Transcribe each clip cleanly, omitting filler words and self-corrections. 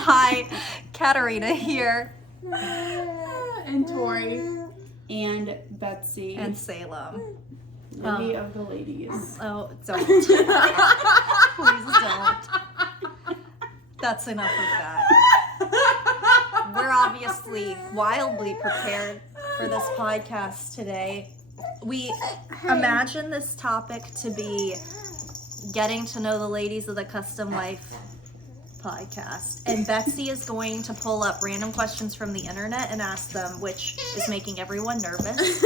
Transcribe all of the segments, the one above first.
Hi, Katerina here. And Tori. And Betsy. And Salem. Lady of the ladies. Oh, don't. Please don't. That's enough of that. We're obviously wildly prepared for this podcast today. We imagine this topic to be getting to know the ladies of the Custom Life podcast. And Betsy is going to pull up random questions from the internet and ask them, which is making everyone nervous.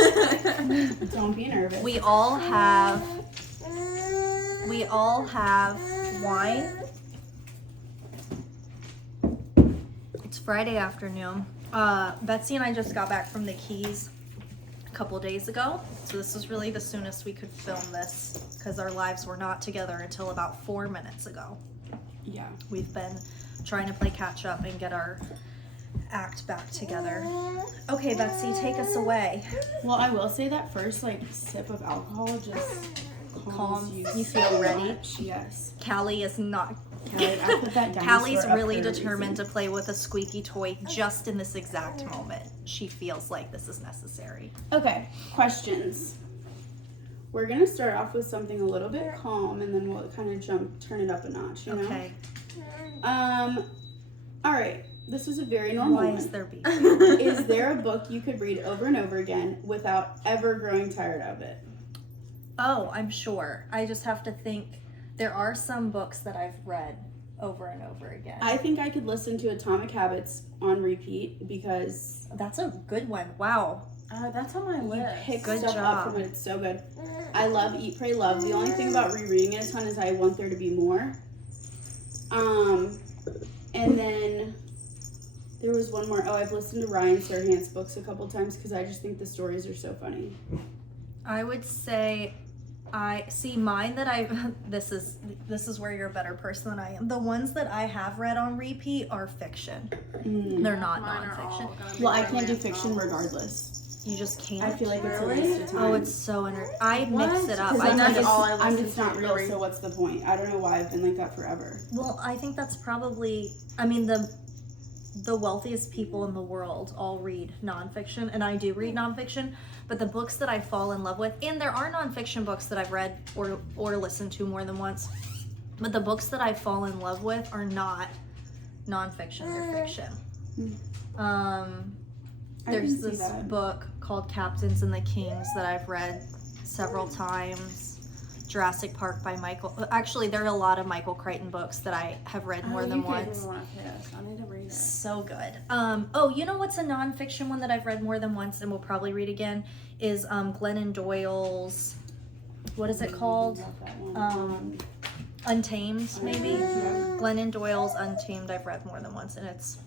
Don't be nervous. We all have wine. It's Friday afternoon. Betsy and I just got back from the Keys a couple days ago. So this is really the soonest we could film this because our lives were not together until about 4 minutes ago. Yeah. We've been trying to play catch up and get our act back together. Okay, Betsy, take us away. Well, I will say that first sip of alcohol just calms you. You feel so ready? much. Yes. Callie is not. Callie, I put that Callie's dinosaur up really for a determined reason. to play with a squeaky toy just in this exact moment. She feels like this is necessary. Okay, questions. We're gonna start off with something a little bit calm, and then we'll kind of turn it up a notch. You know? Okay. All right. This is a very normal Why one. is there beef? Is there a book you could read over and over again without ever growing tired of it? Oh, I'm sure. I just have to think. There are some books that I've read over and over again. I think I could listen to Atomic Habits on repeat because That's a good one. Wow. That's on my you list. pick Good stuff job. up from it. It's so good. I love Eat, Pray, Love. The only thing about rereading it a ton is I want there to be more. And then there was one more. Oh, I've listened to Ryan Serhant's books a couple times because I just think the stories are so funny. I would say I see mine that I this is where you're a better person than I am. The ones that I have read on repeat are fiction. They're not Mine are all nonfiction. gonna be Well, I can't do romance fiction novels. regardless. You just can't. I feel like it's a Really? waste of time. Oh, it's so I mix it up. Because I I'm think like, all I I'm listen just to not for real, reason. so what's the point? I don't know why I've been like that forever. Well, I think that's probably, I mean, the wealthiest people in the world all read nonfiction, and I do read nonfiction, but the books that I fall in love with, and there are nonfiction books that I've read or listened to more than once, but the books that I fall in love with are not nonfiction, they're fiction. There's can see this that. book called Captains and the Kings that I've read several times. Jurassic Park by Michael. Actually, there are a lot of Michael Crichton books that I have read more than once. I need to read it. So good. Oh, you know what's a nonfiction one that I've read more than once and will probably read again is Glennon Doyle's. What is it called? Love that one. Untamed, maybe. Yeah. Glennon Doyle's Untamed. I've read more than once, and it's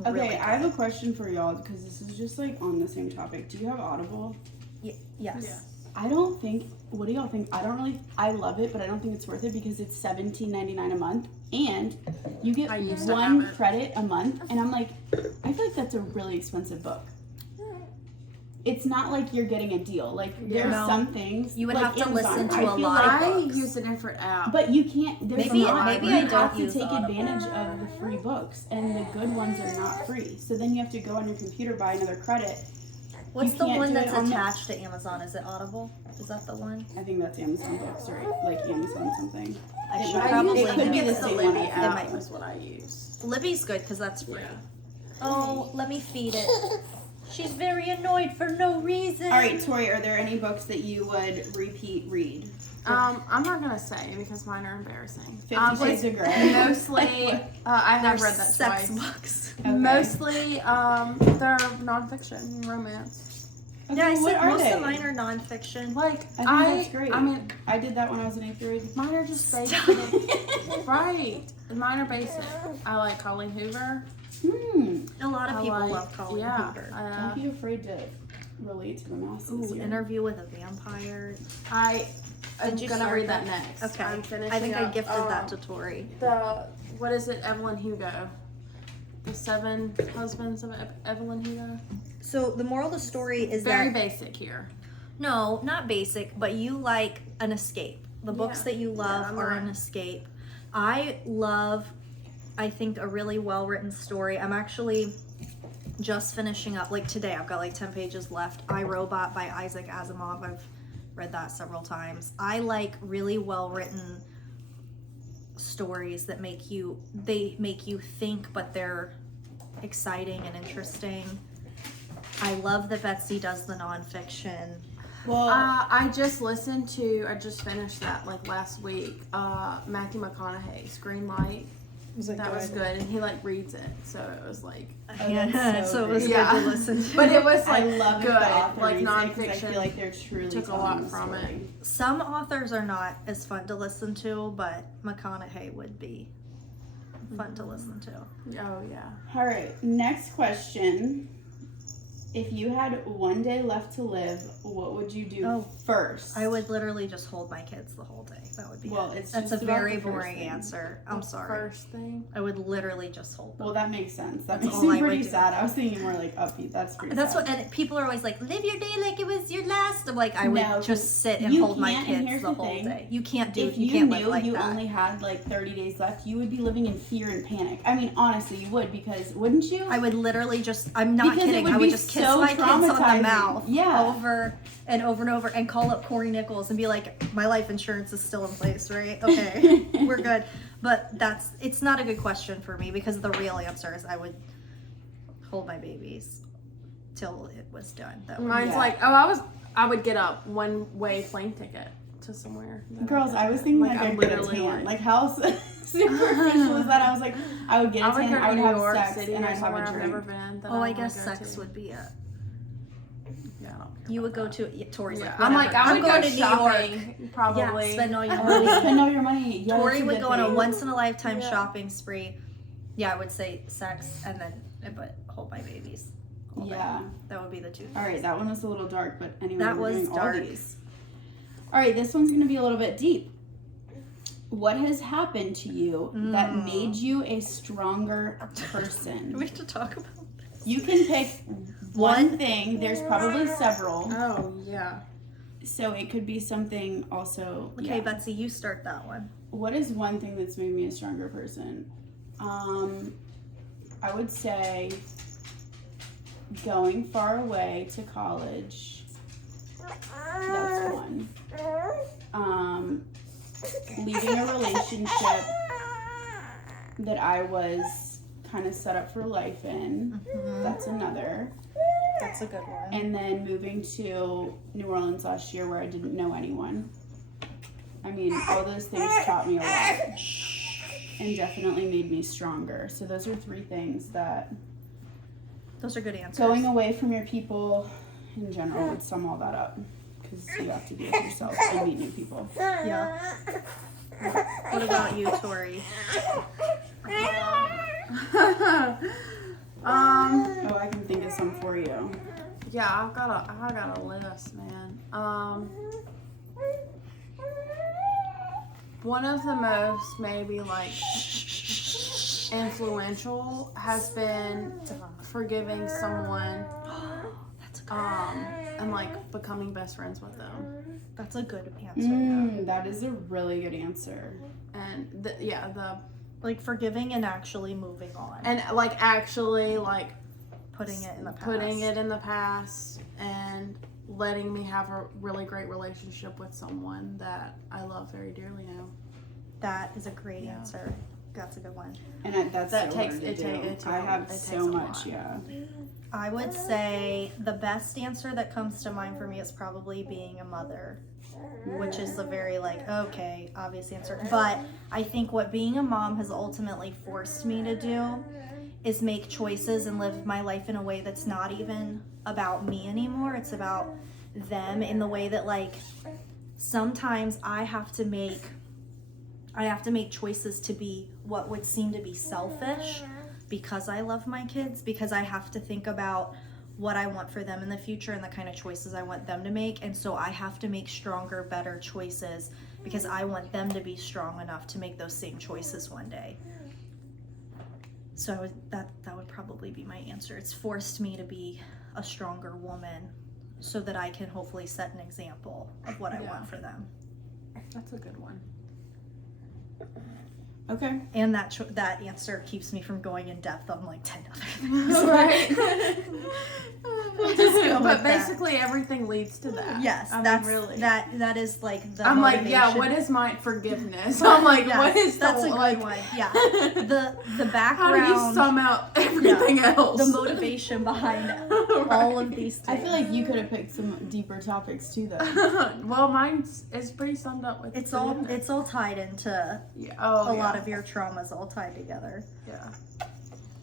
Okay, really good. I have a question for y'all because this is just on the same topic. Do you have Audible? Yes. Yeah. I don't think. What do y'all think? I love it, but I don't think it's worth it because it's $17.99 a month, and you get I used to one have it. credit a month. And I'm like, I feel like that's a really expensive book. It's not like you're getting a deal. There's No. some things You would like have to Amazon. listen to I a feel lot like- of I books. use a different app. But you can't. There's Maybe- not. maybe you I have don't to use take Audible. advantage of the free books, and the good ones are not free. So then you have to go on your computer, buy another credit. What's You the can't one do it that's on the- attached to Amazon? Is it Audible? Is that the one? I think that's Amazon Books or Amazon something. I should might- probably. it could be use the same Libby one. It app. might. Is what I use. Libby's good because that's free. Yeah. Oh, let me feed it. She's very annoyed for no reason. All right, Tori, are there any books that you would repeat read? I'm not gonna say because mine are embarrassing. 50 Shades of Grey. Mostly, I have There's read that sex twice. books. Okay. Mostly, they're nonfiction, romance. Okay, Yeah, I what said are most they? of mine are nonfiction. Like I think that's great. I mean, I did that when I was in 8th grade. mine are just basic. Right. Mine are basic. I like Colleen Hoover. A lot of I people like, love Colleen yeah, Hoover. Don't be afraid to relate to the masses. Ooh, here. Interview with a Vampire. I'm Did you gonna start read that that? next. Okay. I'm finishing I think I up, gifted that to Tori. what is it, Evelyn Hugo? The 7 Husbands of Evelyn Hugo. So the moral of the story is Very that basic here. no, not basic, but you like an escape. The books Yeah. that you love I'm are not- an escape. I love I think a really well-written story. I'm actually just finishing up, like today, I've got like 10 pages left. I, Robot by Isaac Asimov. I've read that several times. I like really well-written stories that make you think, but they're exciting and interesting. I love that Betsy does the nonfiction. Well, I just finished that like last week. Matthew McConaughey's Green Light. That was good, and he like reads it, so it was like So it was good to listen to. But it was like I love good, if the author like reads it, 'cause nonfiction. I feel like they're truly took a telling lot the from it. story. Some authors are not as fun to listen to, but McConaughey would be fun to listen to. Oh yeah. All right, next question. If you had one day left to live, what would you do first? I would literally just hold my kids the whole day. That would be It's That's just a about very the first boring thing. answer. I'm sorry. First thing. I would literally just hold them. Well, that makes sense. That That's makes all I me would pretty do. sad. I was thinking more like upbeat. That's pretty That's sad. what, and people are always like, live your day like it was your last. I'm like, I would No, just sit and you hold my can't, and kids here's the the whole thing. day. You can't do. If You you can't live knew like you that. only had like 30 days left, you would be living in fear and panic. I mean, honestly, you would, because wouldn't you? I would literally just, I'm not Because it kidding, would I would be just kiss so my kids on the traumatizing. mouth Yeah. over and over and over and call up Corey Nichols and be like, my life insurance is still in place, right? Okay, we're good. But it's not a good question for me, because the real answer is I would hold my babies till it was done. That would Mine's Yeah. like, I would get up one-way plane ticket to somewhere. Girls, I was thinking like I'd get a literally tan. Like how superficial is that? I was like, I would get a I would tan, go I would to New have York sex, City and or I'd have somewhere a I've never drink. been. That Oh, I wanna guess go sex to. would be it. Yeah, I don't care You would about go to, yeah, Tori's that. like, Yeah, I'm like, whatever. I would I'm going go to New York. shopping, probably. Yeah, spend all your Oh, money. spend all your money. Yeah, Tori that's a would good go on a thing. once-in-a-lifetime Yeah. shopping spree. Yeah, I would say sex and then, but hold my babies. all day. Yeah. That would be the two. All right, that one was a little dark, but anyway, That we're was doing dark. all these. All right, this one's going to be a little bit deep. What has happened to you that made you a stronger person? We have to talk about You can pick one thing. There's probably several. Oh, yeah. So it could be something also. Okay, yeah. Betsy, you start that one. What is one thing that's made me a stronger person? I would say going far away to college. That's one. Leaving a relationship that I was kind of set up for life in. That's another. That's a good one. And then moving to New Orleans last year where I didn't know anyone. I mean, all those things taught me a lot and definitely made me stronger. So those are three things that Those are good answers. going away from your people in general would sum all that up, because you have to be with yourself and meet new people. Yeah. What about you, Tori? Oh, I can think of some for you. Yeah, I got a list, man. One of the most maybe like influential has been forgiving someone, That's a good and like becoming best friends with them. That's a good answer. That is a really good answer. And the Like forgiving and actually moving on. and like actually like Putting it in the past. putting it in the past and letting me have a really great relationship with someone that I love very dearly now. That is a great Yeah. answer. That's a good one. And that's That so takes- hard to it do. take- it take I a- have it takes so a much, lot. yeah. I would say the best answer that comes to mind for me is probably being a mother, which is a very like, okay, obvious answer. But I think what being a mom has ultimately forced me to do is make choices and live my life in a way that's not even about me anymore. It's about them, in the way that like sometimes I have to make choices to be what would seem to be selfish because I love my kids, because I have to think about what I want for them in the future and the kind of choices I want them to make. And so I have to make stronger, better choices because I want them to be strong enough to make those same choices one day. So that would probably be my answer. It's forced me to be a stronger woman so that I can hopefully set an example of what I want for them. That's a good one. Okay. And that answer keeps me from going in depth on like 10 other things. Right. We'll just go with But that. basically, everything leads to that. Yes, I mean, that's really. that is like the. I'm like, yeah. motivation. What is my forgiveness? I'm like, Yes, what is that's the, a good like, one. Yeah, the background. How do you sum out everything else? The motivation behind all of these things. I feel like you could have picked some deeper topics too, though. Well, mine is pretty summed up with. it's forgiveness. all tied into Yeah. a lot of your traumas all tied together. Yeah.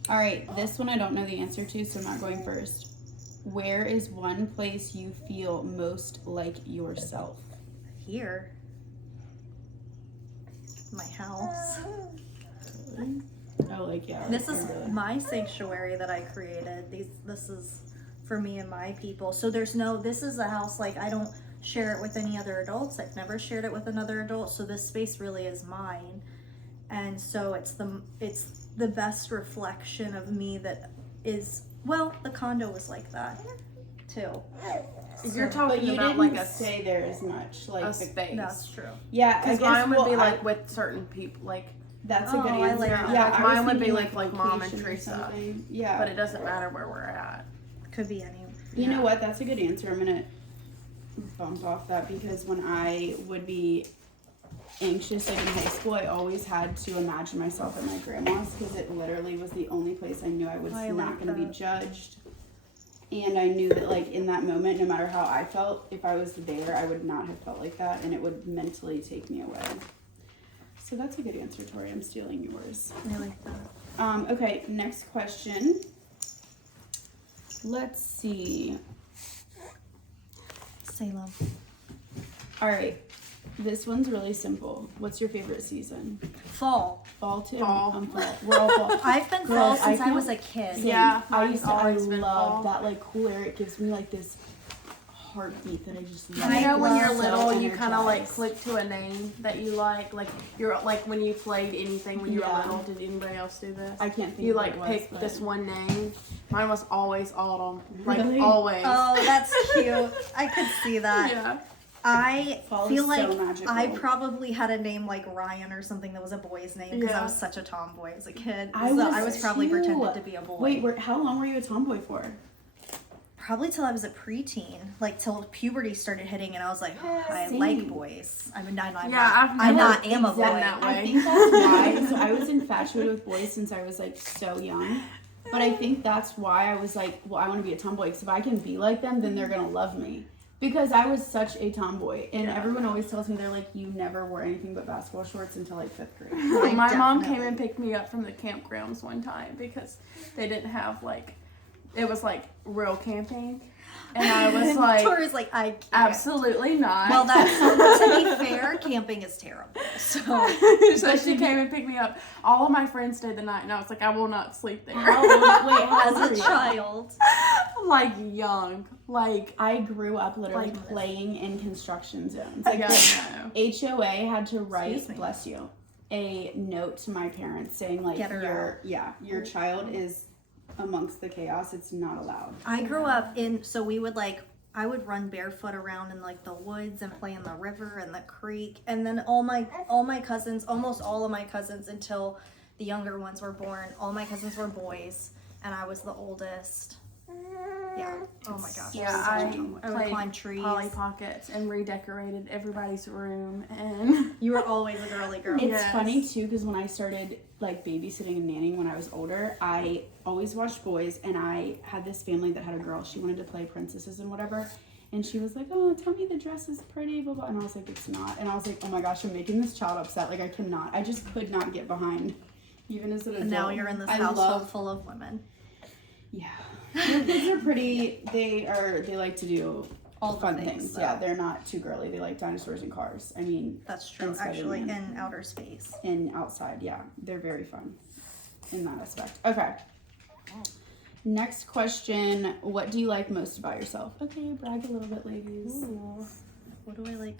All right, this one I don't know the answer to, so I'm not going first. Where is one place you feel most like yourself? Here, my house. Oh, like, yeah. This like, is really. my sanctuary that I created. This is for me and my people. So this is a house, like, I don't share it with any other adults. I've never shared it with another adult. So this space really is mine. And so it's the best reflection of me that is, well, the condo was like that too. If you're But talking you about didn't like stay there as much. Like, a space. That's true. yeah, I Because guess mine would be I- like with certain people, like, That's a Oh, good I answer. like yeah, that. Like, I was mine would be thinking, like Mom and location or Teresa. something. Yeah. but it doesn't matter where we're at. Could be any. You know what? That's a good answer. I'm gonna bump off that because when I would be anxious, like in high school, I always had to imagine myself at my grandma's because it literally was the only place I knew I was I not like going to be that. judged. And I knew that, like, in that moment, no matter how I felt, if I was there, I would not have felt like that, and it would mentally take me away. So that's a good answer, Tori. I'm stealing yours. I like that. Okay, next question. Let's see. Salem. All right, this one's really simple. What's your favorite season? Fall. Fall too. Fall. I'm fall. We're all fall. I've been Girls, fall since I feel- was a kid. Same. Yeah, I mine's used to. always I been love fall. that like cool air. It gives me like this heartbeat that I just love. I You know when you're love little, so you kind of like energized. click to a name that you like you're like when you played anything when you Yeah. were little. Did anybody else do this? I can't think. You of like what it was, pick but- this one name. Mine was always autumn, like Really? always. Oh, that's cute. I could see that. Yeah. I Fall is feel so like magical. I probably had a name like Ryan or something that was a boy's name because I Yeah. was such a tomboy as a kid. I So was I was probably too. pretended to be a boy. Wait, how long were you a tomboy for? Probably till I was a preteen, like till puberty started hitting, and I was like, oh, I Same. like boys. I'm not. Yeah, I'm not I've am a never boy. done that I way. think that's why. So I was infatuated with boys since I was like so young. But I think that's why I was like, well, I want to be a tomboy because if I can be like them, then they're gonna love me. Because I was such a tomboy, and everyone always tells me they're like, you never wore anything but basketball shorts until like 5th grade. I My mom came definitely- and picked me up from the campgrounds one time because they didn't have like, it was like real camping, and I was like, Tori's like, I can't. absolutely not. Well, that's to be fair, camping is terrible. So so she came and picked me up. All of my friends stayed the night, and I was like, I will not sleep there. How as old a were you? child, Like young, like I grew up literally Like- playing in construction zones. Like yeah, the no. HOA had to write, Excuse me. bless you, a note to my parents saying like Get her your child is amongst the chaos. It's not allowed. I grew up in. So we would like. I would run barefoot around in like the woods and play in the river and the creek, and then all my cousins, almost all of my cousins until the younger ones were born, all my cousins were boys, and I was the oldest. Yeah. Oh my gosh. Yeah, I I would played climb trees. Polly Pockets and redecorated everybody's room, and You were always a girly girl. It's Yes. funny too because when I started like babysitting and nannying when I was older, I always watched boys, and I had this family that had a girl. She wanted to play princesses and whatever, and she was like, "Oh, tell me the dress is pretty," blah blah. And I was like, "It's not." And I was like, "Oh my gosh, I'm making this child upset. Like I cannot. I just could not get behind, even as an adult." And now you're in this I household love- full of women. Yeah, their kids are pretty. They like to do All the fun things, things. so. Yeah, they're not too girly. They like dinosaurs and cars. I mean, That's true. And Actually, Spider-Man. in outer space. and outside, yeah, they're very fun in that aspect. Okay. Next question. What do you like most about yourself? Okay, brag a little bit, ladies. ooh, What do I like?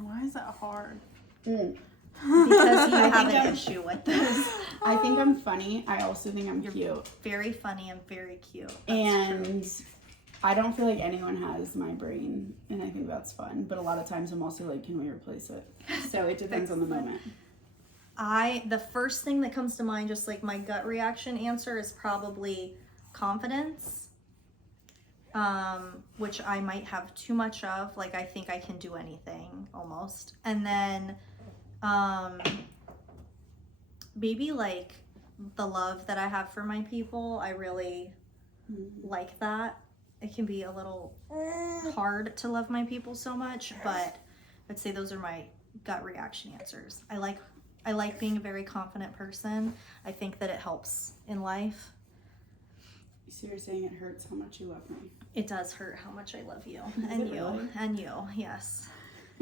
why is that hard? Mm. Because you I have think an I'm- issue with this. I think I'm funny. I also think I'm cute. Very funny and very cute. That's And I don't feel like anyone has my brain, and I think that's fun. But a lot of times I'm also like, can we replace it? So it depends on the moment. The first thing that comes to mind, just like my gut reaction answer, is probably confidence, which I might have too much of. Like, I think I can do anything almost. And then maybe like the love that I have for my people. I really like that. It can be a little hard to love my people so much, but I'd say those are my gut reaction answers. I like being a very confident person. I think that it helps in life. So you're saying it hurts how much you love me? It does hurt how much I love you. Does And it you. really? And you, yes.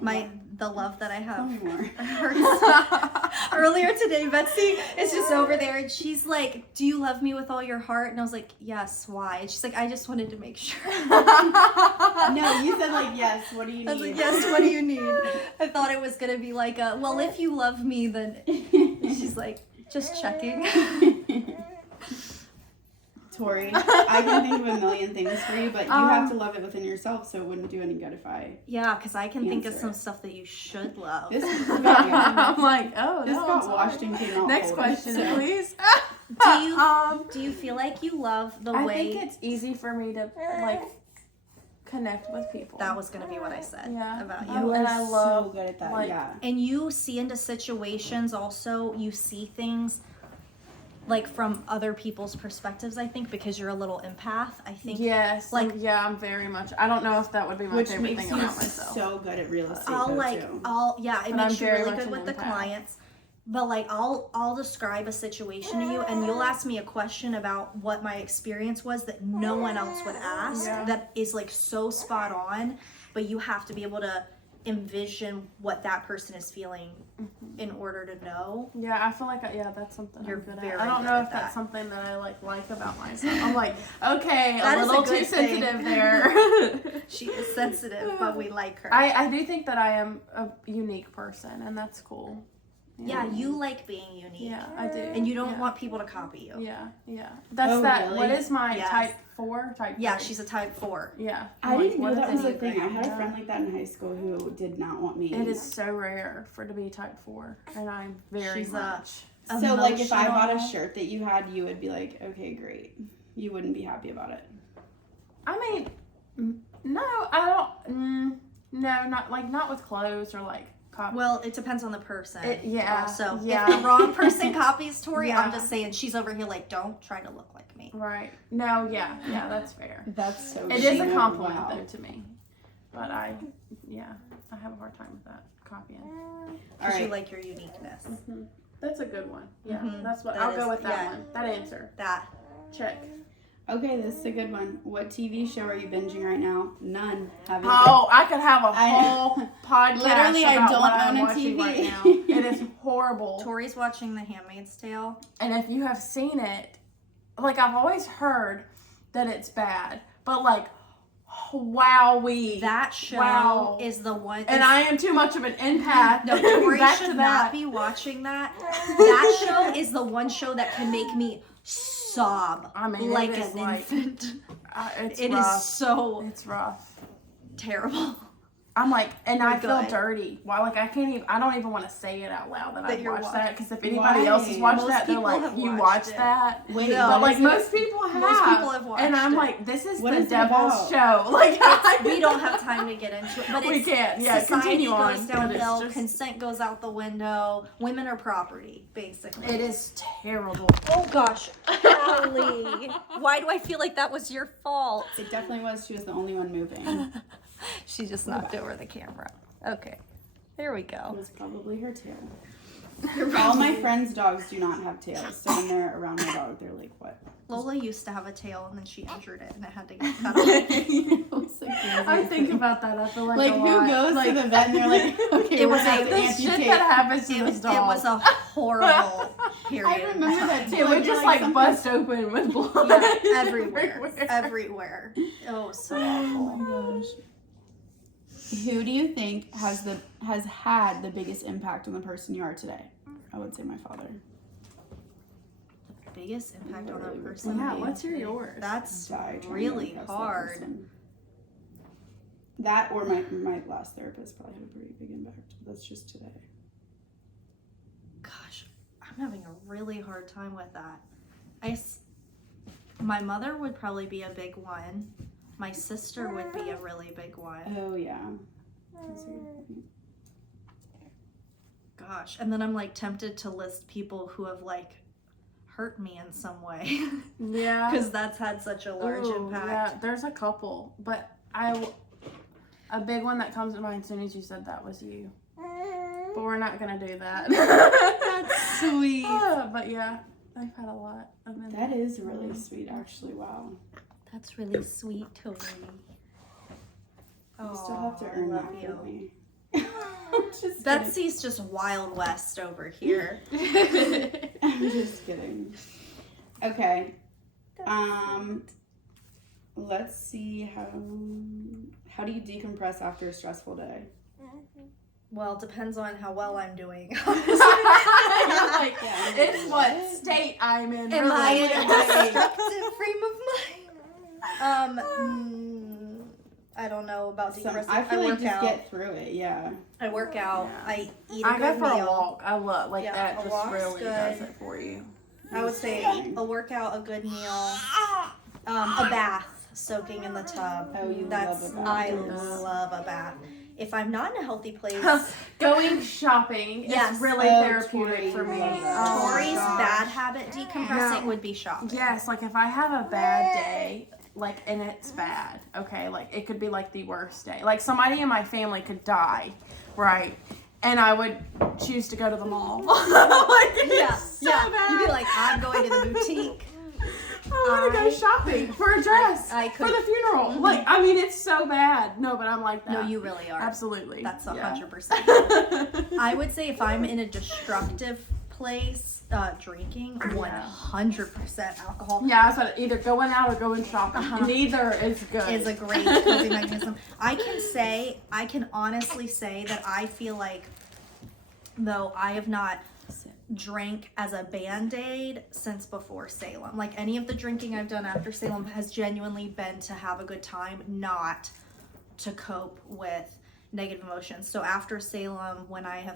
The love that I Tell have me more. hurts. Earlier today, Betsy is just over there and she's like, do you love me with all your heart? And I was like, yes, why? And she's like, I just wanted to make sure. No, you said like, yes, what do you need? I was like, yes, what do you need? I thought it was going to be like well, if you love me, then she's like, just checking. Tori, I can think of a million things for you, but you have to love it within yourself, so it wouldn't do any good if I... Yeah, because I can think of Answer some it. stuff that you should love. This I'm like, oh, this that got one's washed hard. and came out Next folded, question, so- please. Do you feel like you love the I way... think it's easy for me to like connect with people. That was going to be what I said about you. You and are I love so good at that, like, yeah. And you see into situations also, you see things like from other people's perspectives, I think, because you're a little empath. I think Yes, like I'm very much. I don't know if that would be my Which favorite makes thing you about myself. so good at real estate, I'll though, like too. it But makes I'm you very really much good an with the empath. clients. But like I'll describe a situation to you and you'll ask me a question about what my experience was that no one else would ask, that is like so spot on, but you have to be able to envision what that person is feeling in order to know. Yeah, I feel like that's something You're I'm good very at. I don't good know at if that. that's something that I like about myself. I'm like, okay, That a is a little good too thing. sensitive there. She is sensitive, but we like her. I do think that I am a unique person, and that's cool. Yeah, you like being unique. Yeah, I do. And you don't want people to copy you. Yeah. That's Oh, that. really? What is my Yes. type 4? Type 3? Yeah, she's a type 4. Yeah. I didn't know what that is was a it? thing. I had a Yeah. friend like that in high school who did not want me. It is so rare to be type 4, and I'm very She's much. So, like, if I bought a emotional. shirt that you had, you would be like, okay, great. You wouldn't be happy about it. I mean, no, I don't. No, not with clothes or like copy. Well, it depends on the person. Also, yeah. if the wrong person copies Tori, Yeah. I'm just saying she's over here like, don't try to look like me. Right. No, yeah, that's fair. That's so It is a cute. compliment Wow. though to me, but I have a hard time with that copying. All Because you right. like your uniqueness. That's a good one. Yeah, Mhm. that's what That I'll go is- with that yeah. one. That answer. That. Check. Okay, this is a good one. What TV show are you binging right now? None. Haven't Oh, I could have a I- whole podcast Literally, I about don't what I'm own a watching TV. right now. It is horrible. Tori's watching The Handmaid's Tale. And if you have seen it, like I've always heard that it's bad, but like, wowee. That show Wow. is the one. And I am too much of an empath. No, Tori Back should to not that. be watching that. That show is the one show that can make me sob I mean, like it is an like- infant. It's It is rough. so It's rough. terrible. I'm like, and I You're feel good. dirty. Why? Like I can't even. I don't even want to say it out loud that That I you're watched that because if Why? anybody else has watched Most that, they're people like, have "You watched watched it. that?" Wait, No. what But like is it? most people have. Most people have watched and I'm it. like, "This is What the is it devil's about? show." Like We don't have time to get into it, but We it's, can't. Yeah, society continue on, goes but it's downhill, just- consent goes out the window, women are property, basically. It is terrible. Oh gosh, Allie. Why do I feel like that was your fault? It definitely was. She was the only one moving. She just knocked over the camera. Okay, there we It go. was probably her tail. All my friends' dogs do not have tails, so when they're around my dog, they're like, what? Lola used to have a tail and then she injured it and it had to get cut off. I think about that. I feel like Like, a who lot. goes to the vet and they're like, okay, It we're was gonna have a- to the shit amputate. that happens to It this was, dog. it was a horrible period. I remember that too. It would just like something- bust open with blood. Yeah, everywhere. Oh, so awful. Oh my gosh. Who do you think has had the biggest impact on the person you are today? I would say my father. The biggest impact on that person. Yeah, what's yours? That's Died trying to really impress that hard. person. That or my last therapist probably had a pretty big impact. That's just today. Gosh, I'm having a really hard time with that. My mother would probably be a big one. My sister would be a really big one. Oh, yeah. Gosh. And then I'm like tempted to list people who have like hurt me in some way. Yeah. Because that's had such a large impact. Yeah, there's a couple. But a big one that comes to mind as soon as you said that was you. But we're not going to do that. That's sweet. But yeah, I've had a lot of them. That is really sweet, actually. Wow. That's really sweet, Tori. You still have to earn that for me. Just Betsy's just Wild West over here. I'm just kidding. Okay. Let's see how do you decompress after a stressful day? Well, it depends on how well I'm doing. Like, it's what state I'm in. Am really. I in a destructive frame of mind? I don't know about decompressing. I feel like work just out. get through it. Yeah. I work out. Yeah. I eat a I good go for meal. a walk. I love Yeah, that. a Just walk's really good. does it for you. I would say a workout, a good meal, a bath, soaking in the tub. Oh, you That's love a bath. I love a bath. If I'm not in a healthy place, Going shopping Yes. is really Oh, therapeutic Tori, for me. love that. Oh my Tori's gosh. bad habit decompressing Yeah. would be shopping. Yes, like if I have a bad day, like, and it's bad, okay, like it could be like the worst day. Like somebody in my family could die, right? And I would choose to go to the mall. Like, it's so bad. You'd be like, I'm going to the boutique. I want to go shopping for a dress I could- for the funeral. Like, I mean, it's so bad. No, but I'm like that. No, you really are. Absolutely. That's Yeah. 100%. I would say if I'm in a destructive place, drinking 100% alcohol Yeah, I said either going out or going shopping. Neither is good. is a great coping mechanism. I can honestly say that I feel like, though I have not drank as a band-aid since before Salem. Like any of the drinking I've done after Salem has genuinely been to have a good time, not to cope with negative emotions. So after Salem, when I've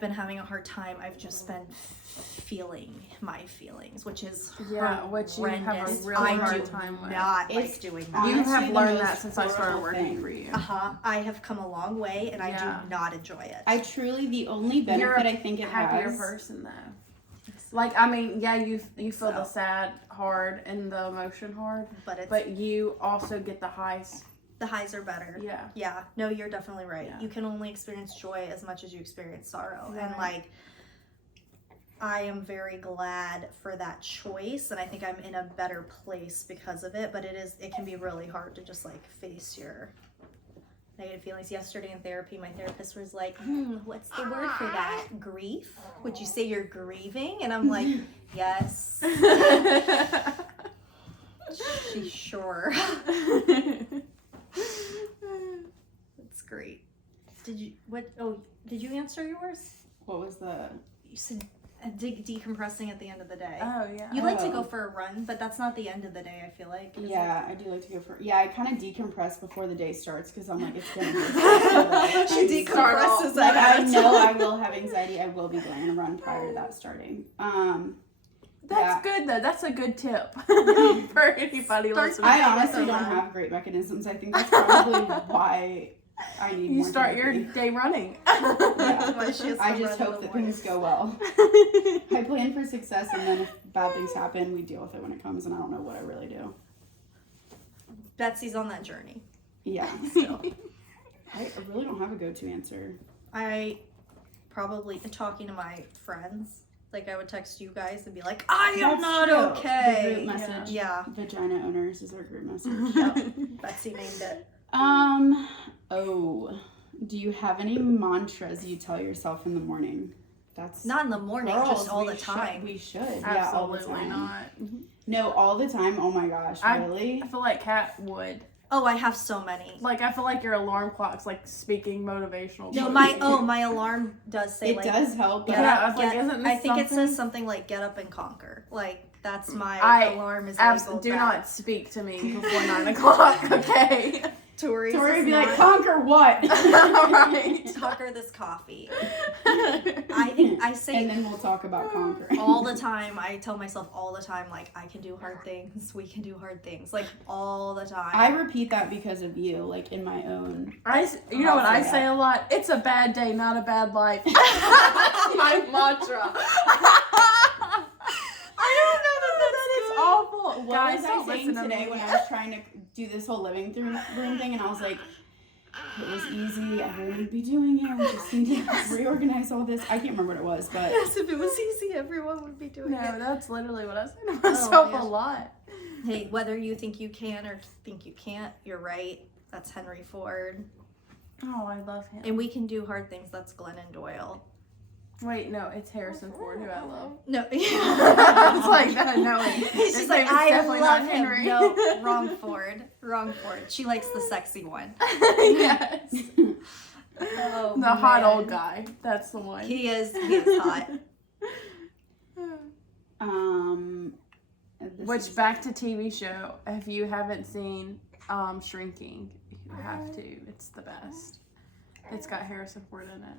been having a hard time, I've just been feeling my feelings, which is which you have a horrendous. really I hard do time with. not It's like doing that. You honestly have the learned most that since I started horrible working thing. for you. I have come a long way, and I Yeah. do not enjoy it. I truly, the only benefit You're a I think it happier has. person though. Like, I mean, yeah, you feel the sad hard and the emotion hard, but you also get the highs. the highs are better. Yeah. Yeah. No, you're definitely right. Yeah. You can only experience joy as much as you experience sorrow. Right. And like, I am very glad for that choice, and I think I'm in a better place because of it, but it can be really hard to just like face your negative feelings. Yesterday in therapy, my therapist was like, what's the word for that? Grief? Would you say you're grieving? And I'm like, yes. She's sure. That's great. Did you answer yours? What was the? You said decompressing at the end of the day. Oh yeah. You like to go for a run, but that's not the end of the day, I feel like. Is Yeah, I do like to go for. Yeah, I kind of decompress before the day starts because I'm like, it's gonna be. A She decompresses Like ahead I of know time. I will have anxiety. I will be going on a run prior to that starting. That's good though. That's a good tip for anybody listening. I honestly don't have great mechanisms. I think that's probably why I need. You more start your therapy. day running. Yeah. Why she has to I just run in hope the that morning. things go well. I plan for success, and then if bad things happen, we deal with it when it comes. And I don't know what I really do. Betsy's on that journey. Yeah. So I really don't have a go-to answer. I probably talking to my friends. Like I would text you guys and be like, I am That's not true. okay. The group message. Yeah. Vagina owners is our group message. Yep. Betsy named it. Do you have any mantras you tell yourself in the morning? That's Not in the morning, Girls, just all we the time. We should. Yeah, all the Absolutely time. not. No, all the time. Oh my gosh, really? I feel like Kat would. Oh, I have so many. Like, I feel like your alarm clock's like speaking motivational. No, quotes. my alarm does say It like does help. But Yeah, I was like, isn't this I think it something? says something like get up and conquer. Like that's my I alarm is do labeled that. not speak to me before 9 o'clock, okay? Tori's Tori is would be not- like, conquer what? Right. Conquer this coffee. I say And then we'll talk about conquering. all the time. I tell myself all the time, like, I can do hard things. We can do hard things. Like, all the time. I repeat that because of you, like in my own. You know what I say a lot? It's a bad day, not a bad life. That's my mantra. I don't know that It's awful. What Guys, was don't I saying listen to today me. when I was trying to do this whole living room thing, and I was like, it was easy, everyone would be doing it, we just need to reorganize all this. I can't remember what it was, but Yes, if it was easy, everyone would be doing No, it. that's literally what I say to myself man. a lot. Hey, whether you think you can or think you can't, you're right. That's Henry Ford. Oh, I love him. And we can do hard things. That's Glennon Doyle. Wait, no, it's Harrison Ford who I love. No. It's like that. No, He's just like, I love him. No, wrong Ford. Wrong Ford. She likes the sexy one. Yes. Oh, The hot man. old guy. That's the one. He is hot. Which, back to TV show, if you haven't seen Shrinking, you have to. It's the best. It's got Harrison Ford in it.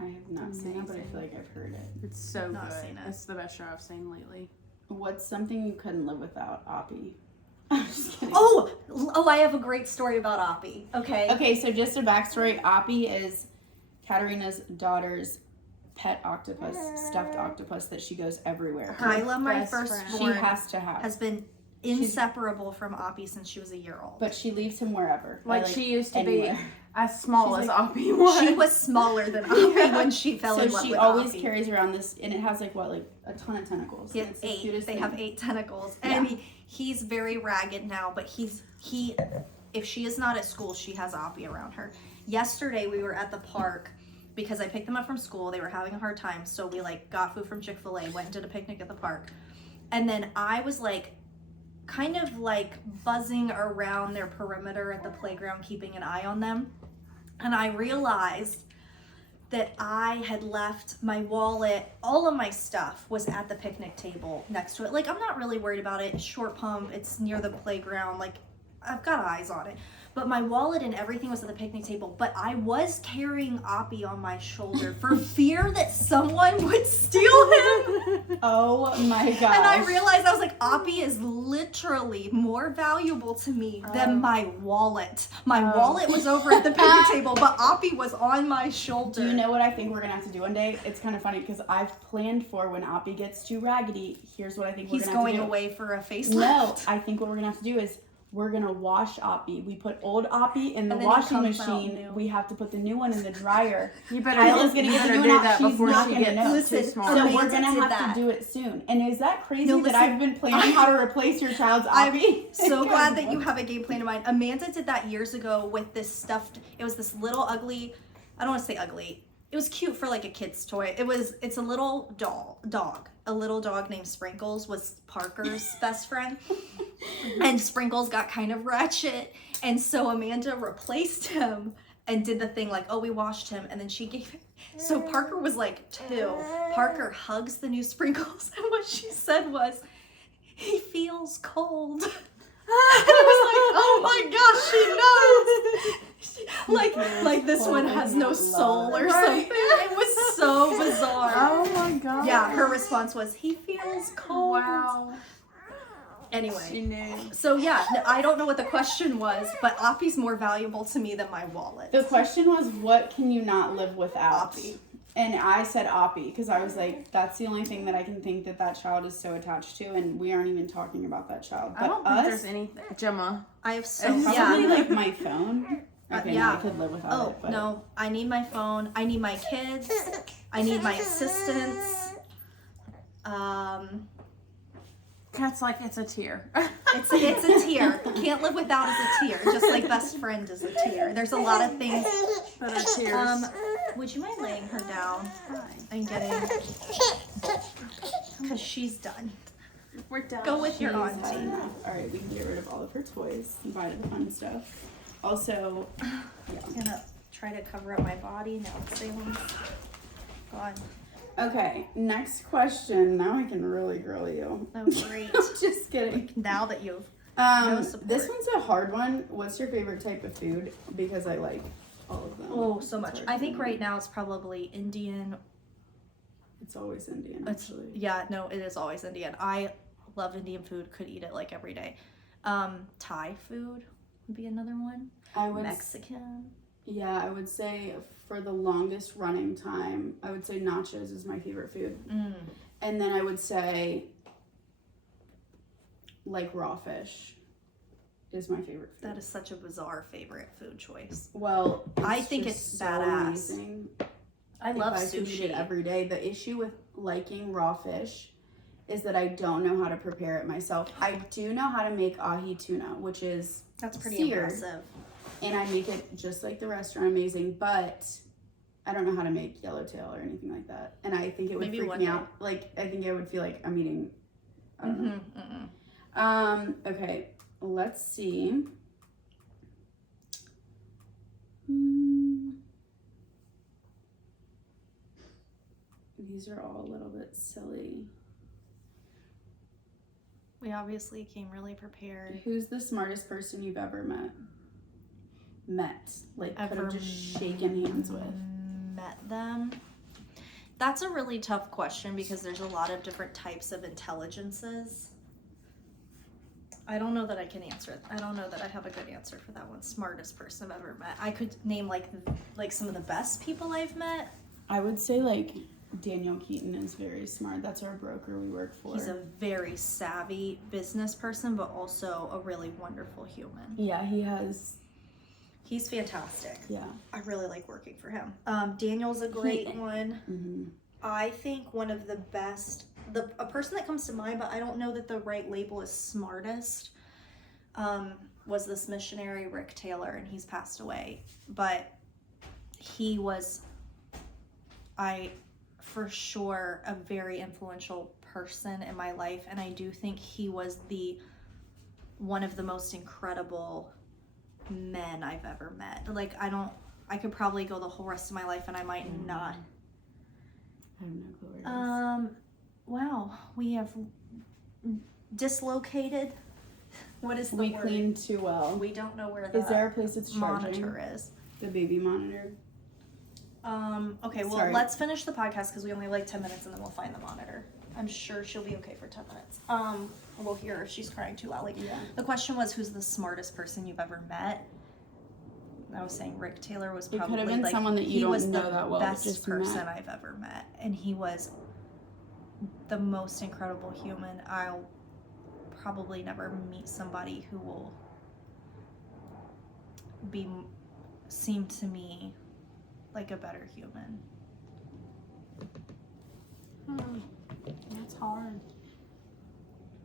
I have not seen it, but I feel like I've heard it. It's so Not good. seen it. It's the best show I've seen lately. What's something you couldn't live without, Oppie? I'm just kidding. Oh, I have a great story about Oppie. Okay. Okay, so just a backstory. Oppie is Katerina's daughter's pet octopus, stuffed octopus that she goes everywhere. Kyla, my best friend. She firstborn, has to have. has been inseparable from Oppie since she was a year old. But she leaves him wherever. Like, she used to anywhere. be as small She's as like- Oppie was. She was smaller than Oppie when she fell in So love she with always Oppie. carries around this, and it has like a ton of tentacles. He And has it's the 8. cutest They thing. have 8 tentacles, Yeah. and he's very ragged now. But he, if she is not at school, she has Oppie around her. Yesterday we were at the park because I picked them up from school. They were having a hard time, so we like got food from Chick-fil-A, went and did a picnic at the park, and then I was like, kind of like buzzing around their perimeter at the playground, keeping an eye on them, and I realized that I had left my wallet, all of my stuff was at the picnic table next to it. Like, I'm not really worried about it. It's short pump, it's near the playground, like, I've got eyes on it. But my wallet and everything was at the picnic table, but I was carrying Oppie on my shoulder for fear that someone would steal him. Oh my gosh. And I realized, I was like, Oppie is literally more valuable to me than my wallet. My wallet was over at the picnic table, but Oppie was on my shoulder. Do you know what I think we're gonna have to do one day? It's kind of funny because I've planned for when Oppie gets too raggedy. Here's what I think He's we're gonna have going to do. away for a facelift. No, I think what we're gonna have to do is we're gonna wash Oppie. We put old Oppie in the And then he washing comes out machine. new. We have to put the new one in the dryer. You better, Kyla's gonna you get the better new do one out. that She's before not she gonna gets know. too Listen, small. So Amanda we're gonna did have that. to do it soon. And is that crazy No, that listen, I've been planning how to replace your child's Oppie? I'm so glad that you have a game plan in mind. Amanda did that years ago with this stuffed, it was this little ugly, I don't want to say ugly, it was cute for like a kid's toy. It's a little dog. A little dog named Sprinkles was Parker's best friend. And Sprinkles got kind of ratchet. And so Amanda replaced him and did the thing like, oh, we washed him. And then she gave it. So Parker was like 2. Parker hugs the new Sprinkles. And what she said was, he feels cold. And I was like, oh my gosh, she knows. Like this one has no soul or something. It was so bizarre. Oh my god. Yeah, her response was, he feels cold. Wow. She Anyway, knew. so yeah, I don't know what the question was, but Oppie's more valuable to me than my wallet. The question was, what can you not live without? Oppie. And I said Oppie because I was like, that's the only thing that I can think that child is so attached to, and we aren't even talking about that child. But I don't think us, there's anything. Gemma. I have so, probably yeah. like my phone. Okay, yeah. I could live without Oh, it. But no, I need my phone. I need my kids. I need my assistants. Cat's like, it's a tear. It's a tier. Can't live without is a tier. Just like best friend is a tier. There's a lot of things. That are tears. Would you mind laying her down and getting, because she's done. We're done. Go with your she's had auntie. enough. All right, we can get rid of all of her toys and buy the fun stuff. Also, I'm gonna try to cover up my body now. Salem's gone. okay, next question. Now I can really grill you. Oh, great. Just kidding. Now that you've No support. This one's a hard one. What's your favorite type of food? Because I like all of them. Oh, so It's much. hard I for think me. right now it's probably Indian. It's always Indian, It's, actually. yeah, no, it is always Indian. I love Indian food. Could eat it like every day. Thai food would be another one. I would Mexican. Yeah, I would say for the longest running time, I would say nachos is my favorite food. Mm. And then I would say like raw fish is my favorite food. That is such a bizarre favorite food choice. Well, I it's think just it's so badass. amazing. I love if I could eat it sushi. every day. The issue with liking raw fish is that I don't know how to prepare it myself. I do know how to make ahi tuna, which is That's pretty seared, impressive. and I make it just like the restaurant amazing, but I don't know how to make yellowtail or anything like that. And I think it would Maybe freak one me day. out. Like, I think I would feel like I'm eating, I don't know. Okay, let's see. These are all a little bit silly. We obviously came really prepared. Who's the smartest person you've ever met? Like, could Ever have just shaken hands with. Met them. That's a really tough question because there's a lot of different types of intelligences. I don't know that I can answer it. I don't know that I have a good answer for that one. Smartest person I've ever met. I could name like some of the best people I've met. I would say like Daniel Keaton is very smart. That's our broker we work for. He's a very savvy business person, but also a really wonderful human. Yeah, he has. He's fantastic. Yeah. I really like working for him. Daniel's a great one. Mm-hmm. I think one of the best, a person that comes to mind, but I don't know that the right label is smartest, was this missionary Rick Taylor, and he's passed away. But he was, for sure, a very influential person in my life, and I do think he was one of the most incredible men I've ever met. Like, I could probably go the whole rest of my life and I might not. I have no clue where it is. Wow, we have dislocated. What is the We word? clean too well. We don't know where the Is there a place it's charging? monitor is. The baby monitor. Okay, well, Sorry. let's finish the podcast because we only have like 10 minutes and then we'll find the monitor. I'm sure she'll be okay for 10 minutes. We'll hear her if she's crying too loudly. Yeah. The question was, who's the smartest person you've ever met? I was saying Rick Taylor was It could probably have been like, someone that you he don't was know the that well, but best just person met. I've ever met, and he was the most incredible human. I'll probably never meet somebody who will seem to me like a better human. That's hard.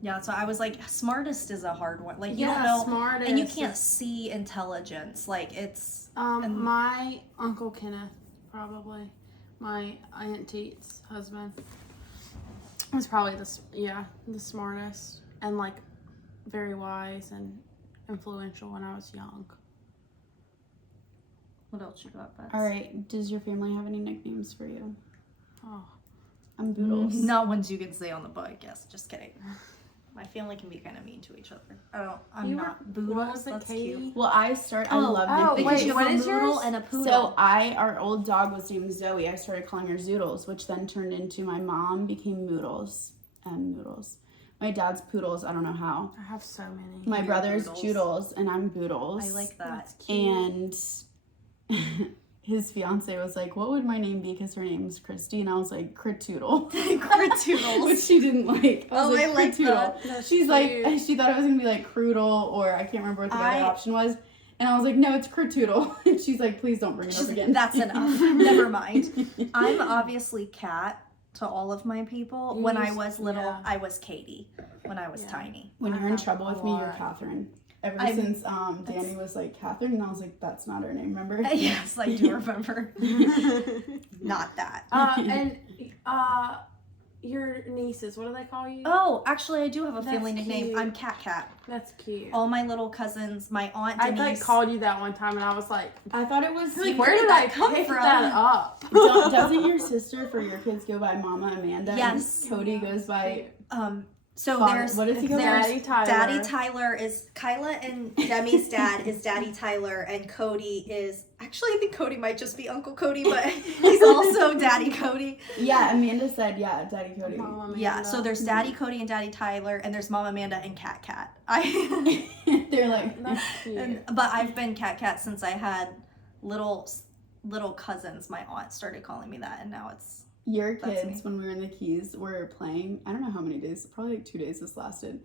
Yeah, so I was like, smartest is a hard one. Like, you Yeah, don't know, smartest and you can't is- see intelligence. Like, it's and- My Uncle Kenneth, probably. My Aunt Teet's husband was probably the smartest and like very wise and influential when I was young. what else you got, Bets? All right. Does your family have any nicknames for you? Oh, I'm Boodles. Not ones you can say on the podcast. Just kidding. My family can be kind of mean to each other. I'm not what Boodles. was it, That's Katie? cute. Well, I love oh, nicknames. Because wait, you what have a is noodle yours? and a poodle. So our old dog was named Zoe. I started calling her Zoodles, which then turned into my mom became Moodles and Noodles. My dad's Poodles. I don't know how. I have so many. My You're brother's Boodles. Joodles and I'm Boodles. I like that. That's cute. And his fiance was like, "What would my name be?" Because her name's Christy, and I was like, "Critoodle," which she didn't like. Oh, I like "Critoodle." that. That's She's cute. like, she thought it was gonna be like Cruddle, or I can't remember what the other option was. And I was like, "No, it's Critoodle." And she's like, "Please don't bring it up again." That's enough. Never mind. I'm obviously Kat to all of my people. You When I used- was little, yeah. I was Katie. When I was Yeah. tiny. When I you're in have trouble a with me, you're lot. Catherine. Ever I'm- since Danny was like Catherine, and I was like, "That's not her name." Remember? Yes, I do remember. Not that. And your nieces, what do they call you? Oh, actually, I do have a That's family nickname. cute. I'm Cat. That's cute. All my little cousins, my aunt I Denise. like called you that one time, and I was like, I thought it was. where did I come pick from? that That up? Doesn't your sister for your kids go by Mama Amanda? Yes. And Cody goes by. So Father- there's what does he go by? Daddy Tyler. Daddy Tyler is Kyla and Demi's dad is Daddy Tyler, and Cody is actually I think Cody might just be Uncle Cody, but he's also Daddy Cody. Yeah, Amanda said, yeah, Daddy Cody. Mom, Amanda. Yeah, so there's Daddy Cody and Daddy Tyler, and there's Mom Amanda and Cat. They're like, That's cute. But I've been Cat since I had little cousins. My aunt started calling me that, and now it's your That's kids, me. when we were in the Keys, were playing, I don't know how many days, probably like 2 days this lasted.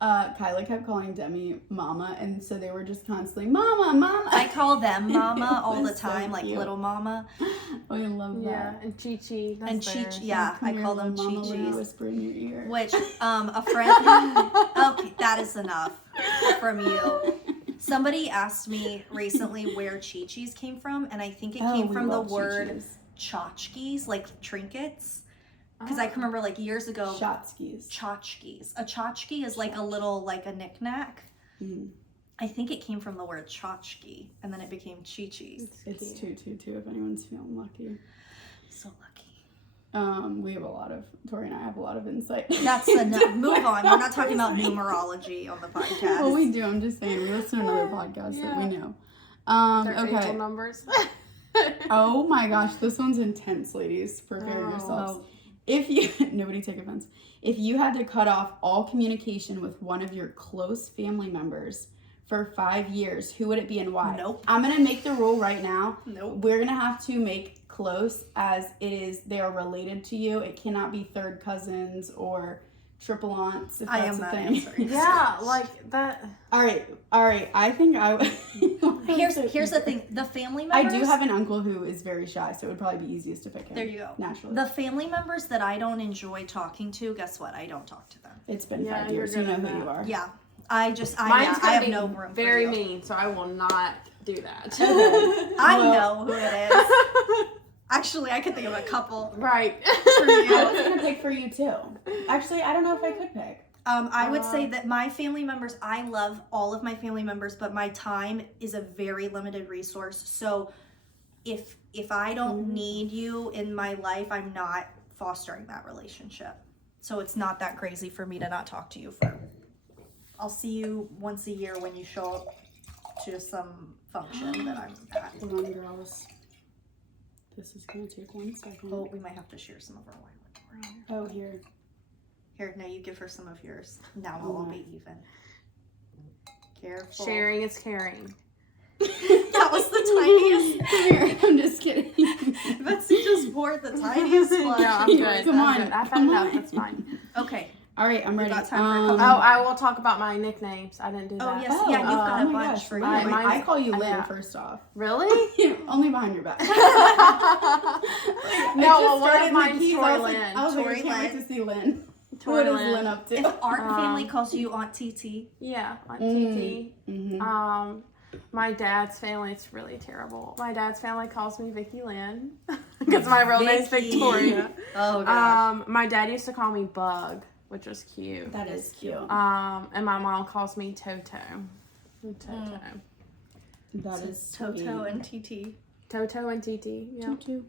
Kyla kept calling Demi Mama, and so they were just constantly, Mama. I call them Mama all the was so time, like cute. Little Mama. Oh, I love that. Yeah, and Chi-Chi. And Chi-Chi, yeah, I call them Mama, when I Chi-Chis. whisper in your ear. Which, a friend, okay, that is enough from you. Somebody asked me recently where Chi-Chis came from, and I think it came we Oh, from the love word Chi-Chis. tchotchkes, like trinkets. Because I can remember, like, years ago, Shot skis. tchotchkes. A tchotchke is like a little, like a knick-knack. Mm. I think it came from the word tchotchke, and then it became Chi-Chis. It's 222 if anyone's feeling lucky. So lucky. We have Tori and I have a lot of insight. That's enough. Move on. We're not talking about numerology on the podcast. Well, we do. I'm just saying. We listen to another podcast that we know. Their angel Okay. numbers. Oh my gosh, this one's intense, ladies. Prepare yourselves. If you, nobody take offense. If you had to cut off all communication with one of your close family members for 5 years, who would it be and why? Nope. I'm going to make the rule right now. Nope. We're going to have to make close as it is, they are related to you. It cannot be third cousins or triple aunts, if I that's am a that thing. answer. Yeah, like that. All right. I think I would. Here's the thing. The family I members. do have an uncle who is very shy, so it would probably be easiest to pick him. There you go. Naturally. The family members that I don't enjoy talking to, guess what? I don't talk to them. It's been Yeah, 5 you're years. You good know at who you that. are. Yeah. Mine's I gonna have be no room very for you. mean, so I will not do that. I Well- know who it is. Actually, I could think of a couple. Right. For you. I was gonna pick for you too. Actually, I don't know if I could pick. I would say that my family members, I love all of my family members, but my time is a very limited resource. So if I don't need you in my life, I'm not fostering that relationship. So it's not that crazy for me to not talk to you I'll see you once a year when you show up to some function that I'm at. Hold on, girls. This is gonna take 1 second. Oh, we might have to share some of our wine. Oh, here. Here, now you give her some of yours. Now we'll all be even. Careful. Sharing is caring. That was the tiniest. Here, I'm just kidding. Betsy just poured the tiniest splash. No, I'm good. Come I'm on, good. I've had come enough. on. That's fine. Okay. All right, I'm ready. got time for a couple Oh, I will talk about my nicknames. I didn't do that. Oh, yes. Yeah, you've got a my bunch gosh, for you. Lynn. Mine- I call you Lynn yeah. first off. Really? Only behind your back. No, I just well, one started of in mine's the keys. Tori I was like, Lynn. I was like, Tori I can't wait Lynn. to see Lynn. Tori What is Lynn. Lynn up to? If our family calls you Aunt TT, Yeah, Aunt Mm. TT. Mhm. My dad's family, it's really terrible. My dad's family calls me Vicky Lynn because my real name's Vicky. Victoria. oh gosh, My dad used to call me Bug, which was cute. That is cute. And my mom calls me Toto. Toto. That is Toto and TT. Toto and TT. Yeah. Tutu.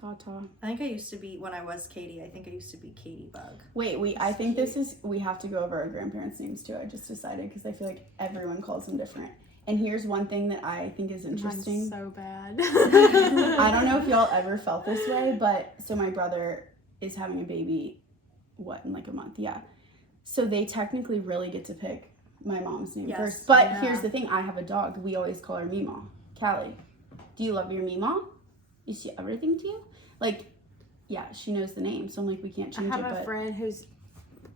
Ta-ta. I think I used to be, when I was Katie, I think I used to be Katie Bug. Wait, I think we have to go over our grandparents' names too. I just decided because I feel like everyone calls them different. And here's one thing that I think is interesting. Mine's so bad. I don't know if y'all ever felt this way, but so my brother is having a baby, in like a month? Yeah. So they technically really get to pick my mom's name Yes. first. But Yeah. here's the thing, I have a dog. We always call her Meemaw. Callie, do you love your Meemaw? Is she everything to you? Like, yeah, she knows the name, so I'm like, we can't I change have it. a But friend whose did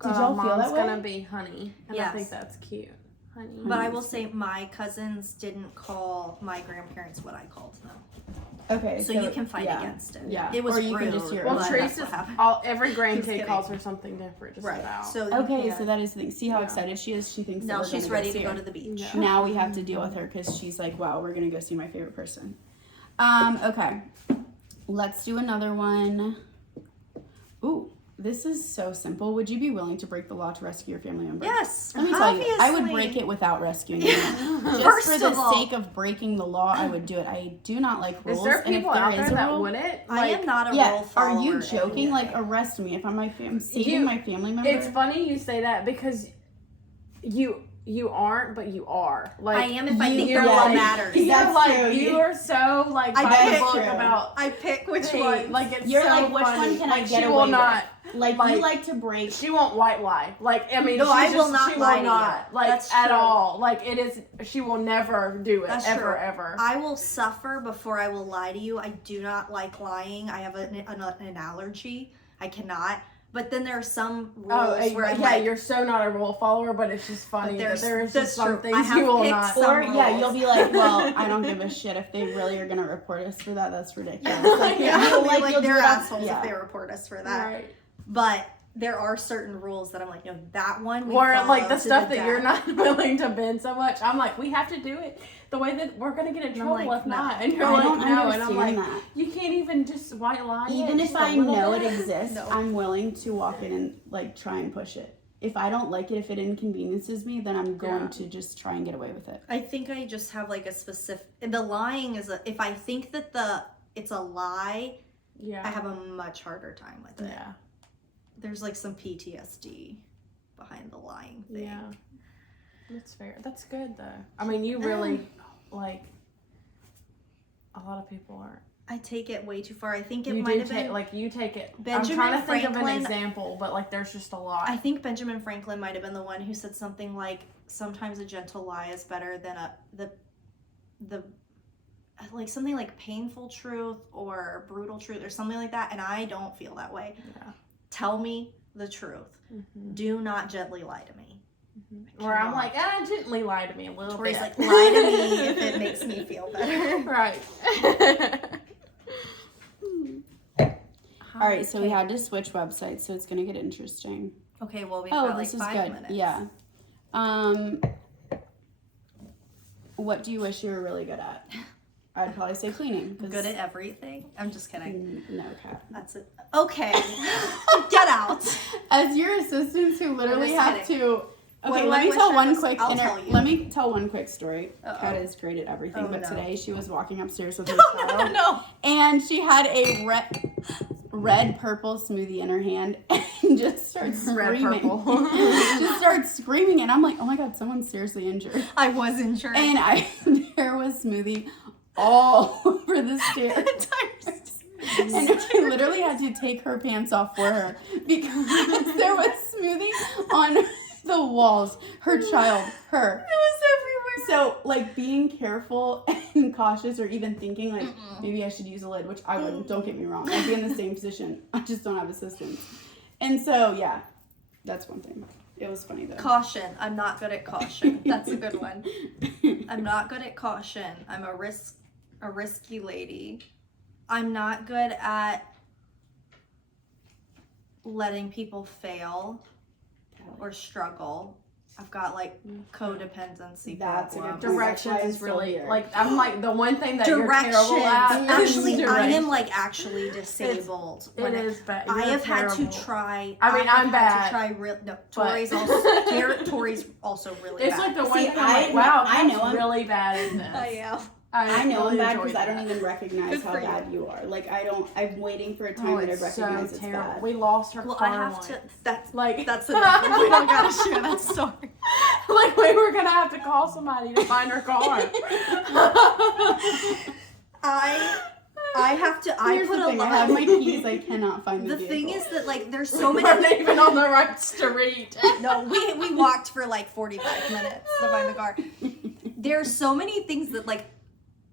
y'all feel mom's that way? gonna be Honey, and I Yes. think that's cute. Honey. But I will say my cousins didn't call my grandparents what I called them. Okay, So you can fight yeah. against it. Yeah. It was Or you rude. can just hear it. Well, But that's Teresa's what happened. every Just grandkid kidding. calls her something different, just Right. about. So Okay, yeah. so that is the thing. See how Yeah. excited she is? She thinks that Now we're she's gonna ready see to go her. to the beach. Yeah. Now we have to deal with her because she's like, wow, we're gonna go see my favorite person. Okay, let's do another one. Ooh, This is so simple. Would you be willing to break the law to rescue your family member? Yes. Let me tell you, I would obviously. break it without rescuing them. Just First for the of all- sake of breaking the law, I would do it. I do not like rules. Is there and if people there out is there a that rule, wouldn't? I am not a yeah, rule follower. are you joking? anyway. Like, arrest me if I'm saving my family member. It's funny you say that because you aren't, but you are. Like, I am if I think you're the law like, matters. You're That's like, true. you are so like I by the pick- book True. about. I pick which Hey, one. like it's You're so like, which funny. one can I Like, get she away will with? not. Like, you like to break. She won't white lie. Like, I mean, No, she I just, will not she lie will to you. not. Like, That's at true. all. Like, it is, she will never do it. That's ever, true. ever. I will suffer before I will lie to you. I do not like lying. I have an allergy. I cannot. But then there are some rules where I'm like, you're so not a rule follower, but it's just funny that there is that's just some true. I things have you will picked not. some Or, yeah, rules. you'll be like, well, I don't give a shit if they really are going to report us for that. That's ridiculous. Like, yeah, you'll, I'll be like you'll do they're it off- assholes yeah. if they report us for that. Right. But there are certain rules that I'm like, no, that one we Or follow like the to stuff the that you're death. not willing to bend so much. I'm like, we have to do it the way that we're gonna get in And I'm trouble like, if no. not. And you're I like, don't no. And I'm understand like, that. you can't even just white lie. Even it if just a I little know bit. it exists, No. I'm willing to walk in and like try and push it. If I don't like it, if it inconveniences me, then I'm going to just try and get away with it. I think I just have like a specific. The lying is if I think that it's a lie, Yeah. I have a much harder time with it. Yeah. There's like some PTSD behind the lying thing. Yeah. That's fair. That's good though. I mean, you really like. A lot of people aren't. I take it way too far. I think it You might do have take been. like you take it. Benjamin I'm trying to think of Franklin- an example, but like there's just a lot. I think Benjamin Franklin might have been the one who said something like, "Sometimes a gentle lie is better than the like something like painful truth or brutal truth or something like that." And I don't feel that way. Yeah. Tell me the truth. Mm-hmm. Do not gently lie to me. Where I'm like, gently lie to me a little Tori's bit. like, lie to me if it makes me feel better. Right. All right, so we had to switch websites, so it's going to get interesting. Okay, well, we've got like this is 5 good. minutes. Yeah. What do you wish you were really good at? I'd probably say cleaning. 'Cause Good at everything. I'm just kidding. No, Kat. That's it. Okay. Get out. As your assistants who literally just have kidding. to. What Okay, do let I me wish tell I one was- quick. I'll tell you. Let me tell one quick story. Uh-oh. Kat is great at everything, Oh, but no. today she was walking upstairs with her Oh child, no. and she had a red purple smoothie in her hand, and just starts Red screaming. purple. Just starts screaming, and I'm like, oh my god, someone's seriously injured. I was injured. And there was smoothie all over the stairs. And I literally had to take her pants off for her because there was smoothie on the walls. Her child, her. It was everywhere. So, like, being careful and cautious, or even thinking, like, maybe I should use a lid, which I wouldn't. Don't get me wrong. I'd be in the same position. I just don't have assistance. And so, yeah, that's one thing. It was funny, though. Caution. I'm not good at caution. That's a good one. I'm not good at caution. I'm a risky lady. I'm not good at letting people fail or struggle. I've got like codependency That's a good problems. point. Directions That's why I'm is still really here. like I'm like the one thing that you're Directions. terrible at. Actually, is I am directions. like actually disabled. It when is bad. I You're have had terrible. to try. I mean, I'm had bad, To try no, Tori's also. Tori's also really It's bad. like the one See, thing I'm like, I wow, know I'm I'm- really bad at this. I am. I know I'm really bad enjoy because I don't that. even recognize Good how for you. bad you are. Like, I'm waiting for a time Oh, that I it's recognize so it's terrible. bad. We lost her Well, car I have once. to. That's Like enough. We don't gotta share that story. like we were gonna have to call somebody to find her car. I have to. I Here's put the a thing. I lot. have my keys. I cannot find the The thing vehicle. is that like there's so We're not many. even on the right street. No, we walked for like 45 minutes to find the car. There's so many things that like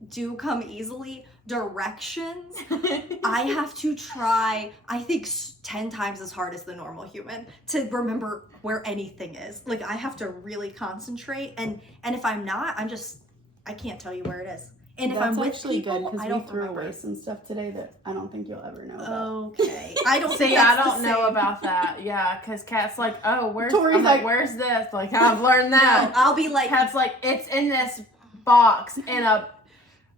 do come easily. Directions. I have to try, I think 10 times as hard as the normal human to remember where anything is. Like I have to really concentrate, and if I'm not, I can't tell you where it is. And if That's I'm with actually people, good I because don't we threw remember. away some stuff today that I don't think you'll ever know about. Okay. I don't See, think I that's don't the know same. about that. Yeah, because Kat's like, oh, where's Tori's I'm like, like- where's this? Like, I've learned No, that. I'll be like, Kat's like, it's in this box in a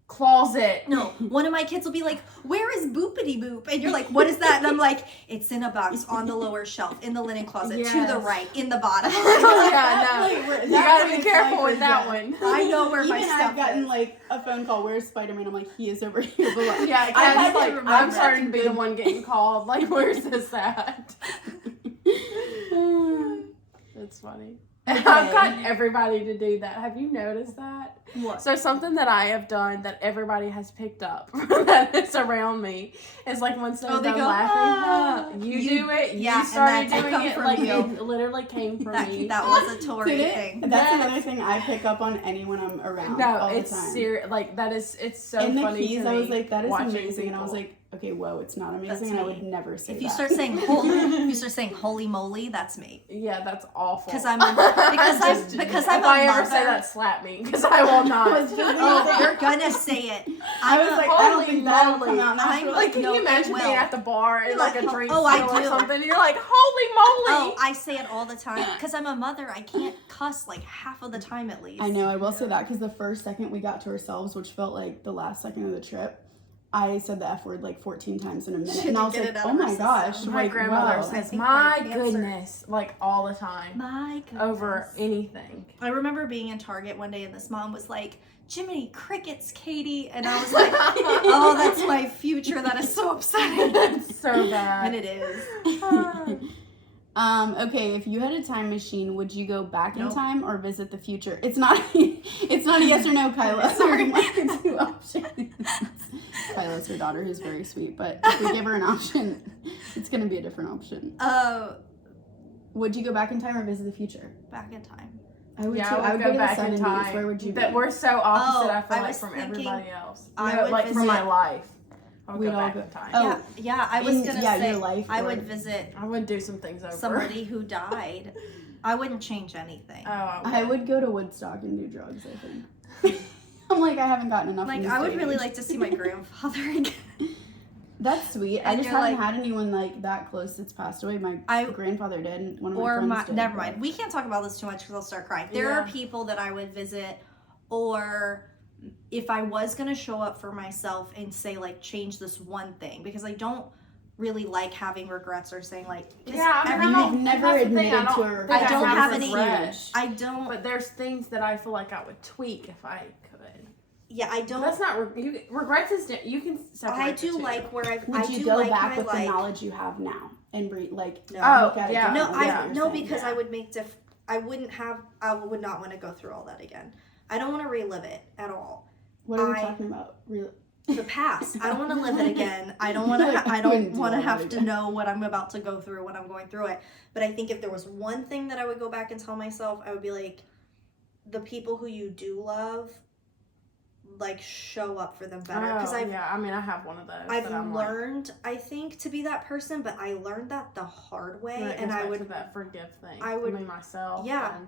Closet. No, one of my kids will be like, "Where is boopity boop?" And you're like, "What is that?" And I'm like, "It's in a box on the lower shelf in the linen closet to the right in the bottom." Yeah, no. You gotta be careful with that one. I know where my Even stuff I've gotten is. like a phone call, "Where's Spider-Man?" I'm like, "He is over here below." Yeah, had like, to remember I'm starting to be that's the one getting called. Like, where's this at? That's funny. Okay. I've gotten everybody to do that. Have you noticed that? What? So something that I have done that everybody has picked up that is around me is like once they're Oh, they done go, laughing, you do it. yeah, You and started that's doing come it. from Like you. it literally came from me. That was a Tori Did it? thing. That's Yes. another thing I pick up on anyone I'm around. No, all it's the time. serious. Like that is. It's so In the funny keys, to I me was like, "That is watching amazing," and I was people. like, "Okay, whoa, it's not amazing," That's and I me. would never say If that. you start saying holy moly, that's me. Yeah, that's awful. Because I'm if a I ever mother. say that, slap me because I will not. Oh, you're gonna say it. I was like, I don't holy think that'll moly. come out I'm naturally. Like, can No, you it imagine will. being at the bar and You're like like, a drink oh, I spill or do. something? And you're like, holy moly! Oh, I say it all the time because I'm a mother. I can't cuss like half of the time at least. I know, I will say that because the first second we got to ourselves, which felt like the last second of the trip, I said the F word like 14 times in a minute. She And I had was to get like, it out oh of her my system. gosh. My like, grandmother wow. says, think my my cancer- goodness, like all the time. My goodness. Over anything. I remember being in Target one day and this mom was like, "Jiminy crickets, Katie," and I was like, "Oh, that's my future. That is so upsetting." It's so bad. And it is. Okay, if you had a time machine, would you go back in Nope. time or visit the future? It's not it's not a yes or no, Kyla. Sorry. Two options. Kyla's her daughter, who's very sweet, but if we give her an option, it's gonna be a different option. Would you go back in time or visit the future? Back in time. I would Yeah, too. I would go go to back the in 70s. time. Where would you That be? we're so opposite, Oh, I feel I like, was from thinking everybody else. I No, would like, for my visit- life. I would We'd go all back go- in time. Oh. Yeah. I was gonna say your life. I or- would visit I would do some things over. somebody who died. I wouldn't change anything. Oh, I would go to Woodstock and do drugs, I think. I'm like, I haven't gotten enough. Like, in this I would day and really age. like to see my grandfather again. That's sweet. I And just you're haven't like- had anyone like that close that's passed away. My grandfather did, and one of my Or friends did. never but- mind. We can't talk about this too much because I'll start crying. There are Yeah. people that I would visit, or if I was gonna show up for myself and say like change this one thing, because I don't really like having regrets or saying like 'cause Yeah, I mean, You've I don't- never that's the thing, admitted I to don't a think I don't have any- regret. I don't. But there's things that I feel like I would tweak if I could. Yeah, I don't. That's not regrets is you can separate. I the do two. like where I Would I you do go like back my with the like. knowledge you have now and like No. Oh, look at it yeah. No, differently, is I what no you're saying. because I would make I wouldn't have. I would not want to go through all that again. I don't want to relive it at all. What are we I- talking about? Really? The past. I don't want to live it again. I don't want to. Like, I I don't wouldn't do want to all that have to again. know what I'm about to go through when I'm going through it. But I think if there was one thing that I would go back and tell myself, I would be like, the people who you do love, like show up for them better. Because I mean, I have one of those. I've that I'm learned, I think, to be that person, but I learned that the hard way, like, and I would, that forgive thing. I would- myself. yeah. And,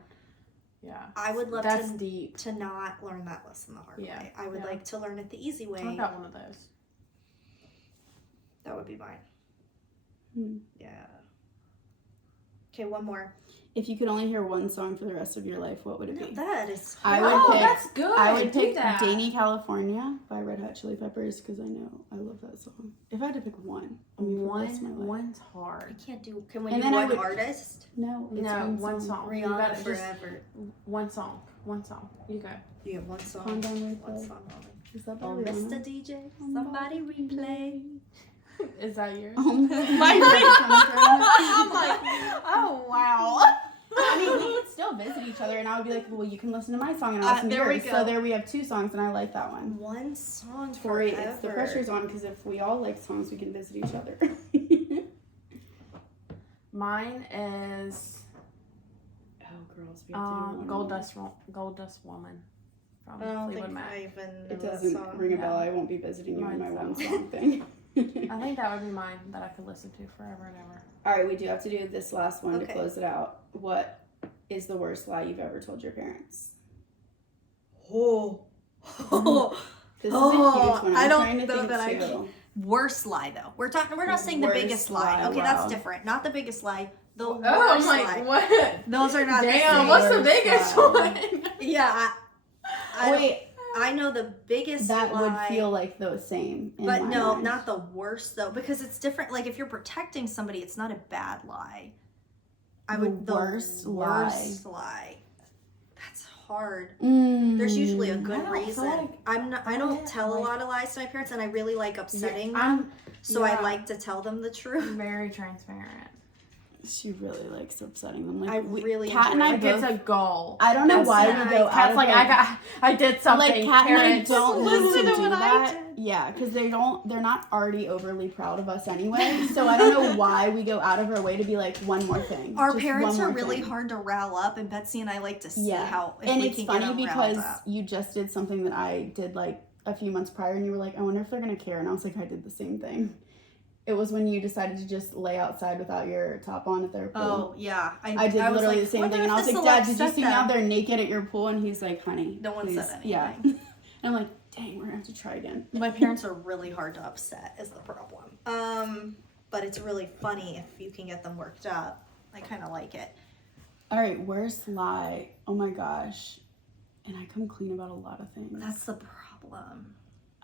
yeah. I would love That's to deep. to not learn that lesson the hard Yeah, way. I would yeah. like to learn it the easy way. I got one of those. That would be mine. Hmm. Yeah. Okay, one more. If you could only hear one song for the rest of your life, what would it be? That is. I would Oh, pick- that's good. I would Do pick that. Danny California by Red Hot Chili Peppers because I know I love that song. If I had to pick one, I mean, for the rest of my life. One's I hard. can't do. Can we And do then I one would- artist? No, it's No, one song. You Rihanna gotta just- forever. One song. One song. You go. You get one song. Calm down, replay. One song only. Is that by Oh, Rihanna? Mr. DJ, somebody replay. Is that yours? Oh, my I'm like, oh wow. I mean, we could still visit each other, and I would be like, "Well, you can listen to my song, and I'll listen to there we yours." go. So there we have two songs, and I like that one. One song Tori, forever. it's the pressure's on because if we all like songs, we can visit each other. Mine is Oh, girls, we have to do one. Gold Dust Woman from I don't Fleetwood think Mac. I even know It that doesn't song. ring a bell. No. I won't be visiting you in my Mine's one not. song thing. I think that would be mine that I could listen to forever and ever. All right, we do have to do this last one to Okay. close it out. What is the worst lie you've ever told your parents? Oh. This is a huge one. I I'm don't trying to know think that I too. can. Worst lie though. We're not saying the Worst biggest lie. lie, Okay, wow. that's different. Not the biggest lie. The Oh, worst I'm lie. like, what? Those are not the Damn, same. what's the Worst biggest lie. one? Yeah. I don't- Wait, I know the biggest That lie, would feel like the same. but no, not the worst though, because it's different. Like if you're protecting somebody, it's not a bad lie. The worst lie. That's hard. There's usually a good reason. I don't tell a lot of lies to my parents, and I really like upsetting them. So I like to tell them the truth. Very transparent. She really likes upsetting them. Like I really Kat and I like both, it's a goal. I don't know why we go out Kat's of like, I did something. Like Kat and I Parents, don't listen need to to do what that. I did. Yeah, because they're not already overly proud of us anyway. So I don't know why we go out of our way to be like one more thing. Our Just parents one are more really thing. hard to rile up, and Betsy and I like to see how if and we it's can funny get them because riled up. you just did something that I did like a few months prior, and you were like, I wonder if they're gonna care, and I was like, I did the same thing. It was when you decided to just lay outside without your top on at their pool. Oh yeah, I did literally the same thing, and I was like, Dad, did you see me out there naked at your pool? And he's like, Honey, no one please. said anything. Yeah. And I'm like, dang, we're gonna have to try again. My parents are really hard to upset is the problem. But it's really funny if you can get them worked up. I kind of like it. All right, worst lie. Oh my gosh. And I come clean about a lot of things. That's the problem.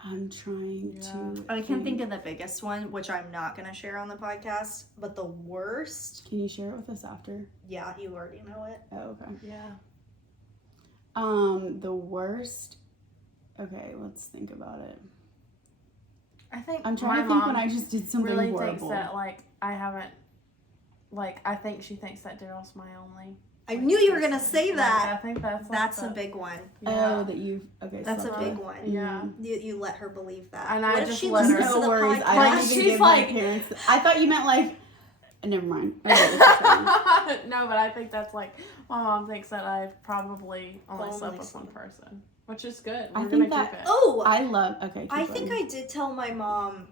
I'm trying to. I can think of the biggest one, which I'm not going to share on the podcast, but the worst. Can you share it with us after? Yeah, you already know it. Oh, okay. Yeah. The worst. Okay, let's think about it. I think I'm trying to think when I just did something really horrible. thinks that like I haven't. Like I think she thinks that Daryl's my only. I knew you were going to say that. I think that's a big one. Yeah. Oh, that you. Okay, That's so a big one. Yeah. You let her believe that. And what I if just she let her- listens to No the worries. podcast? I don't even She's give like- my parents. I thought you meant like. Never mind. Okay, it's fine. No, but I think that's like my mom thinks that I've probably only Only slept with seen one it. person, which is good. I We're think gonna that- keep it. Oh, I love. Okay. I think I did tell my mom.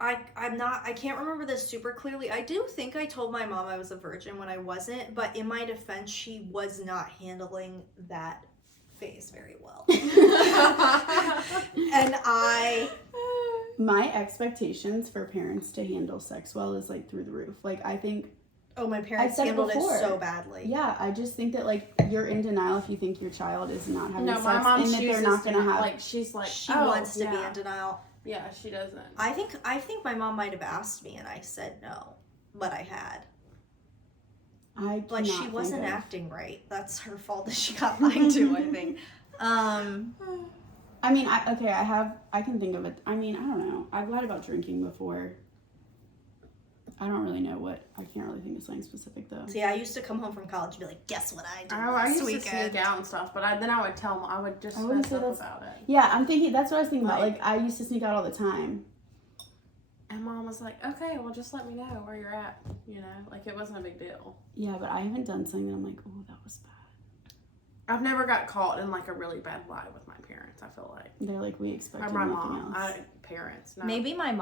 I can't remember this super clearly. I do think I told my mom I was a virgin when I wasn't, but in my defense, she was not handling that phase very well. And My expectations for parents to handle sex well is like through the roof. Like I think. Oh, my parents said it handled it before. so badly. Yeah, I just think that like you're in denial if you think your child is not having No, sex my mom and that they're chooses not gonna to, have. like she's like She oh, wants to be yeah. in denial. Yeah, she doesn't. I think my mom might have asked me, and I said no, but I had. But she wasn't acting right. That's her fault that she got lied to, I think. I mean, I can think of it. I mean, I don't know. I've lied about drinking before. I don't really know what. I can't really think of something specific though. See, I used to come home from college and be like, guess what I did I last used to weekend? sneak out and stuff, but then I would tell them. I would just I wouldn't mess say up that's- about it. Yeah, I'm thinking. That's what I was thinking about. Like I used to sneak out all the time. And Mom was like, okay, well, just let me know where you're at. You know, like it wasn't a big deal. Yeah, but I haven't done something that I'm like, oh, that was bad. I've never got caught in like a really bad lie with my parents. I feel like. They're like, we expected Or my nothing mom. else. Parents. No. Maybe my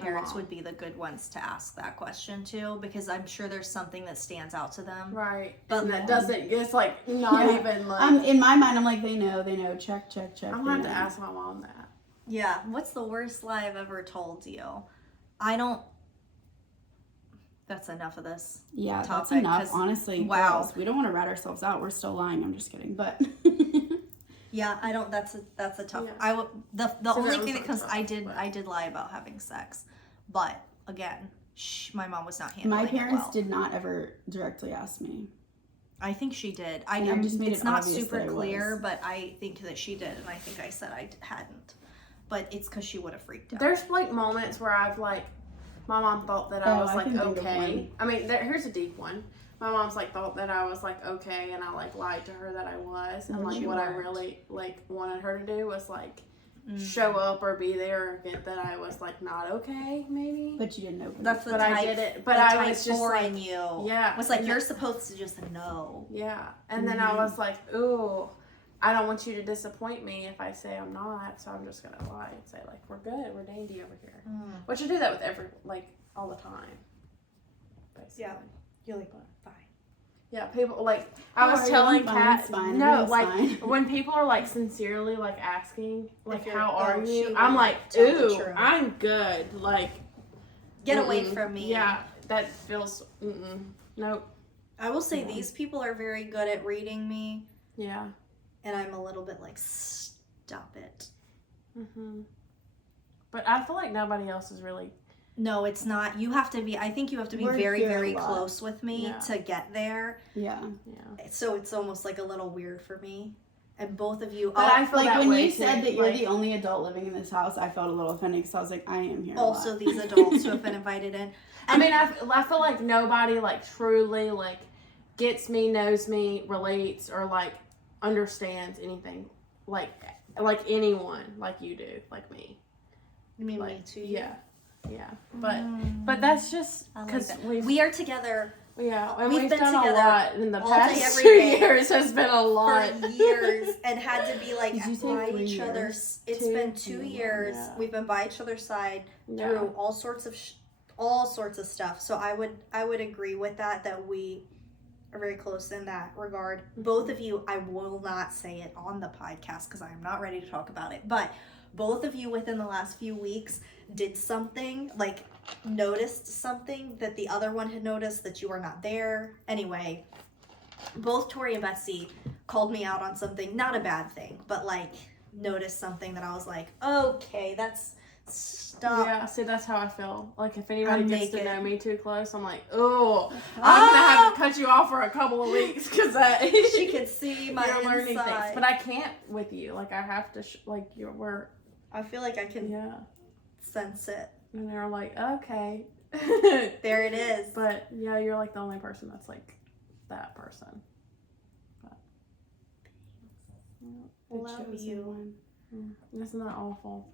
parents mom. would be the good ones to ask that question to, because I'm sure there's something that stands out to them. Right. But And that doesn't. It's like not Yeah. even like. In my mind, I'm like, they know. Check. I'm gonna have to ask my mom that. Yeah. What's the worst lie I've ever told you? That's enough of this. Yeah, that's topic, enough. 'cause- Honestly, wow. girls, we don't want to rat ourselves out. We're still lying. I'm just kidding, but Yeah, I don't. That's a tough. Yeah. The So only that thing was that comes. like I tough, did lie about having sex, but again, my mom was not handling my it parents well. did not ever directly ask me. I think she did. And I just made it's it not obvious super that I clear, was. but I think that she did, and I think I said I hadn't. But it's because she would have freaked out. There's like moments where I've like, my mom thought that I Oh, was I like can think of okay. one. I mean, here's a deep one. My mom's like thought that I was like okay, and I like lied to her that I was, and like you what I weren't. really like wanted her to do was like show up or be there, or get that I was like not okay, maybe. But you didn't open That's it. the But type. I did it. But the I type was just four like, in you. yeah. Was like and you're supposed to just know. Yeah, and then I was like, ooh, I don't want you to disappoint me if I say I'm not, so I'm just gonna lie and say like we're good, we're dandy over here. Which I do that with all the time. Basically. Yeah. You're like fine. Yeah, people like I was are you? telling I'm fine, Kat. it's fine, No, everything's like fine. when people are like sincerely like asking like you're- how are oh, she you? I'm would like, tell the ooh, truth. I'm good. Like Get away mm-mm. from me. Yeah, that feels nope. I will say these people are very good at reading me, Yeah. and I'm a little bit like, stop. Stop it. Mm-hmm. But I feel like nobody else is really. No, it's not. You have to be, I think you have to be We're very, here a very lot. close with me Yeah. to get there. Yeah. Yeah. So it's almost like a little weird for me. And both of you, But I feel Like that when way you too. said that you're Like, the only adult living in this house, I felt a little offended because I was like, I am here. also these adults who have been invited in. I mean, I feel like nobody like truly like gets me, knows me, relates, or like understands anything like anyone like you do, like me. You mean Like, me too? yeah. But that's just I like because that. we We are together and we've we've been done a together lot in the all day, past every 2 day years. Has been a lot. for years and had to be like Did you say by 3 each years? other's. It's 2? been 2 years. Yeah. We've been by each other's side Yeah. through all sorts of stuff. So I would agree with that we are very close in that regard. Both of you, I will not say it on the podcast because I am not ready to talk about it, but both of you within the last few weeks did something, like noticed something that the other one had noticed that you were not there. Anyway, both Tori and Betsy called me out on something, not a bad thing, but like noticed something that I was like, okay, that's stop. Yeah, see, that's how I feel. Like, if anybody I'm gets to naked. know me too close, I'm like, oh, I'm gonna have to cut you off for a couple of weeks because She could see my you're learning things. inside. But I can't with you. Like, I have to, we're, I feel like I can yeah. sense it. And they're like, okay. There it is. But, yeah, you're like the only person that's like that person. But, Love you. Isn't that awful?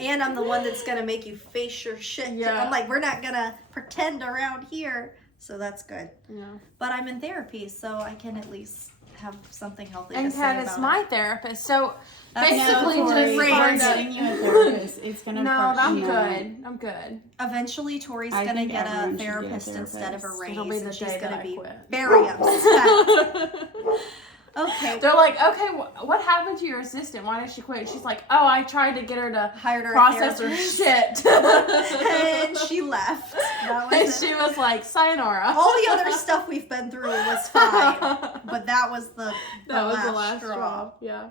And I'm the one that's gonna make you face your shit. Yeah. I'm like, we're not gonna pretend around here. So that's good. Yeah. But I'm in therapy, so I can at least have something healthy And to say Kat about is it. my therapist, so That's basically so just great. We're learned getting you a therapist. It's gonna. No, part- I'm no. good. I'm good. Eventually, Tori's I gonna think get a everyone should get a therapist instead of a therapist. raise, It'll be the and she's day that gonna I be quit. very upset. Okay, They're like, okay, what happened to your assistant? Why did she quit? She's like, oh, I tried to get her to hired her process a her therapist, shit. and she left. That And was she it. was like, sayonara. All the other stuff we've been through was fine, but that was the last straw. straw. Yeah.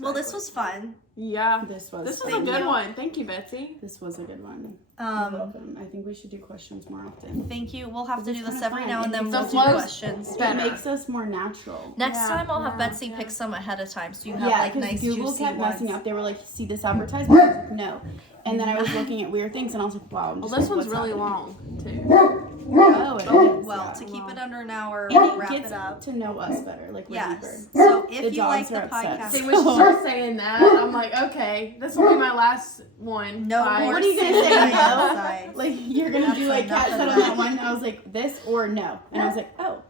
Well, this was fun. Yeah. This was. This was a Thank good you. one. Thank you, Betsy. This was a good one. You're welcome. I think we should do questions more often. Thank you. We'll have to It's do this kinda every fun. now and then. It We'll makes do us- questions. It Better. makes us more natural. Next Yeah, time I'll have yeah, Betsy yeah. pick some ahead of time, so you have Yeah, like because nice Google juicy kept ones. messing up. They were like, "See this advertisement?" I was like, no. And then I was looking at weird things, and I was like, "Wow." I'm Well, just this like, one's what's really happening? long, too. Oh, it is. Well, yeah. to keep Wow. it under an hour, And we'll it wrap gets it up. to know us better, like we're Yes. deeper. So The if you like dogs the are upset. podcast, See, when she started saying that, I'm like, okay, this will be my last one. No Bye. more What are you gonna say? singing No? outside. Like you're gonna That's do like enough Kat of said on that. that one. I was like, this or no, and I was like, oh.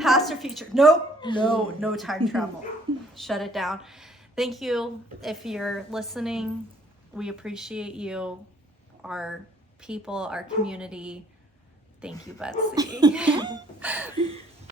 Past or future? Nope. No time travel. Shut it down. Thank you. If you're listening, we appreciate you, our people, our community. Thank you, Betsy.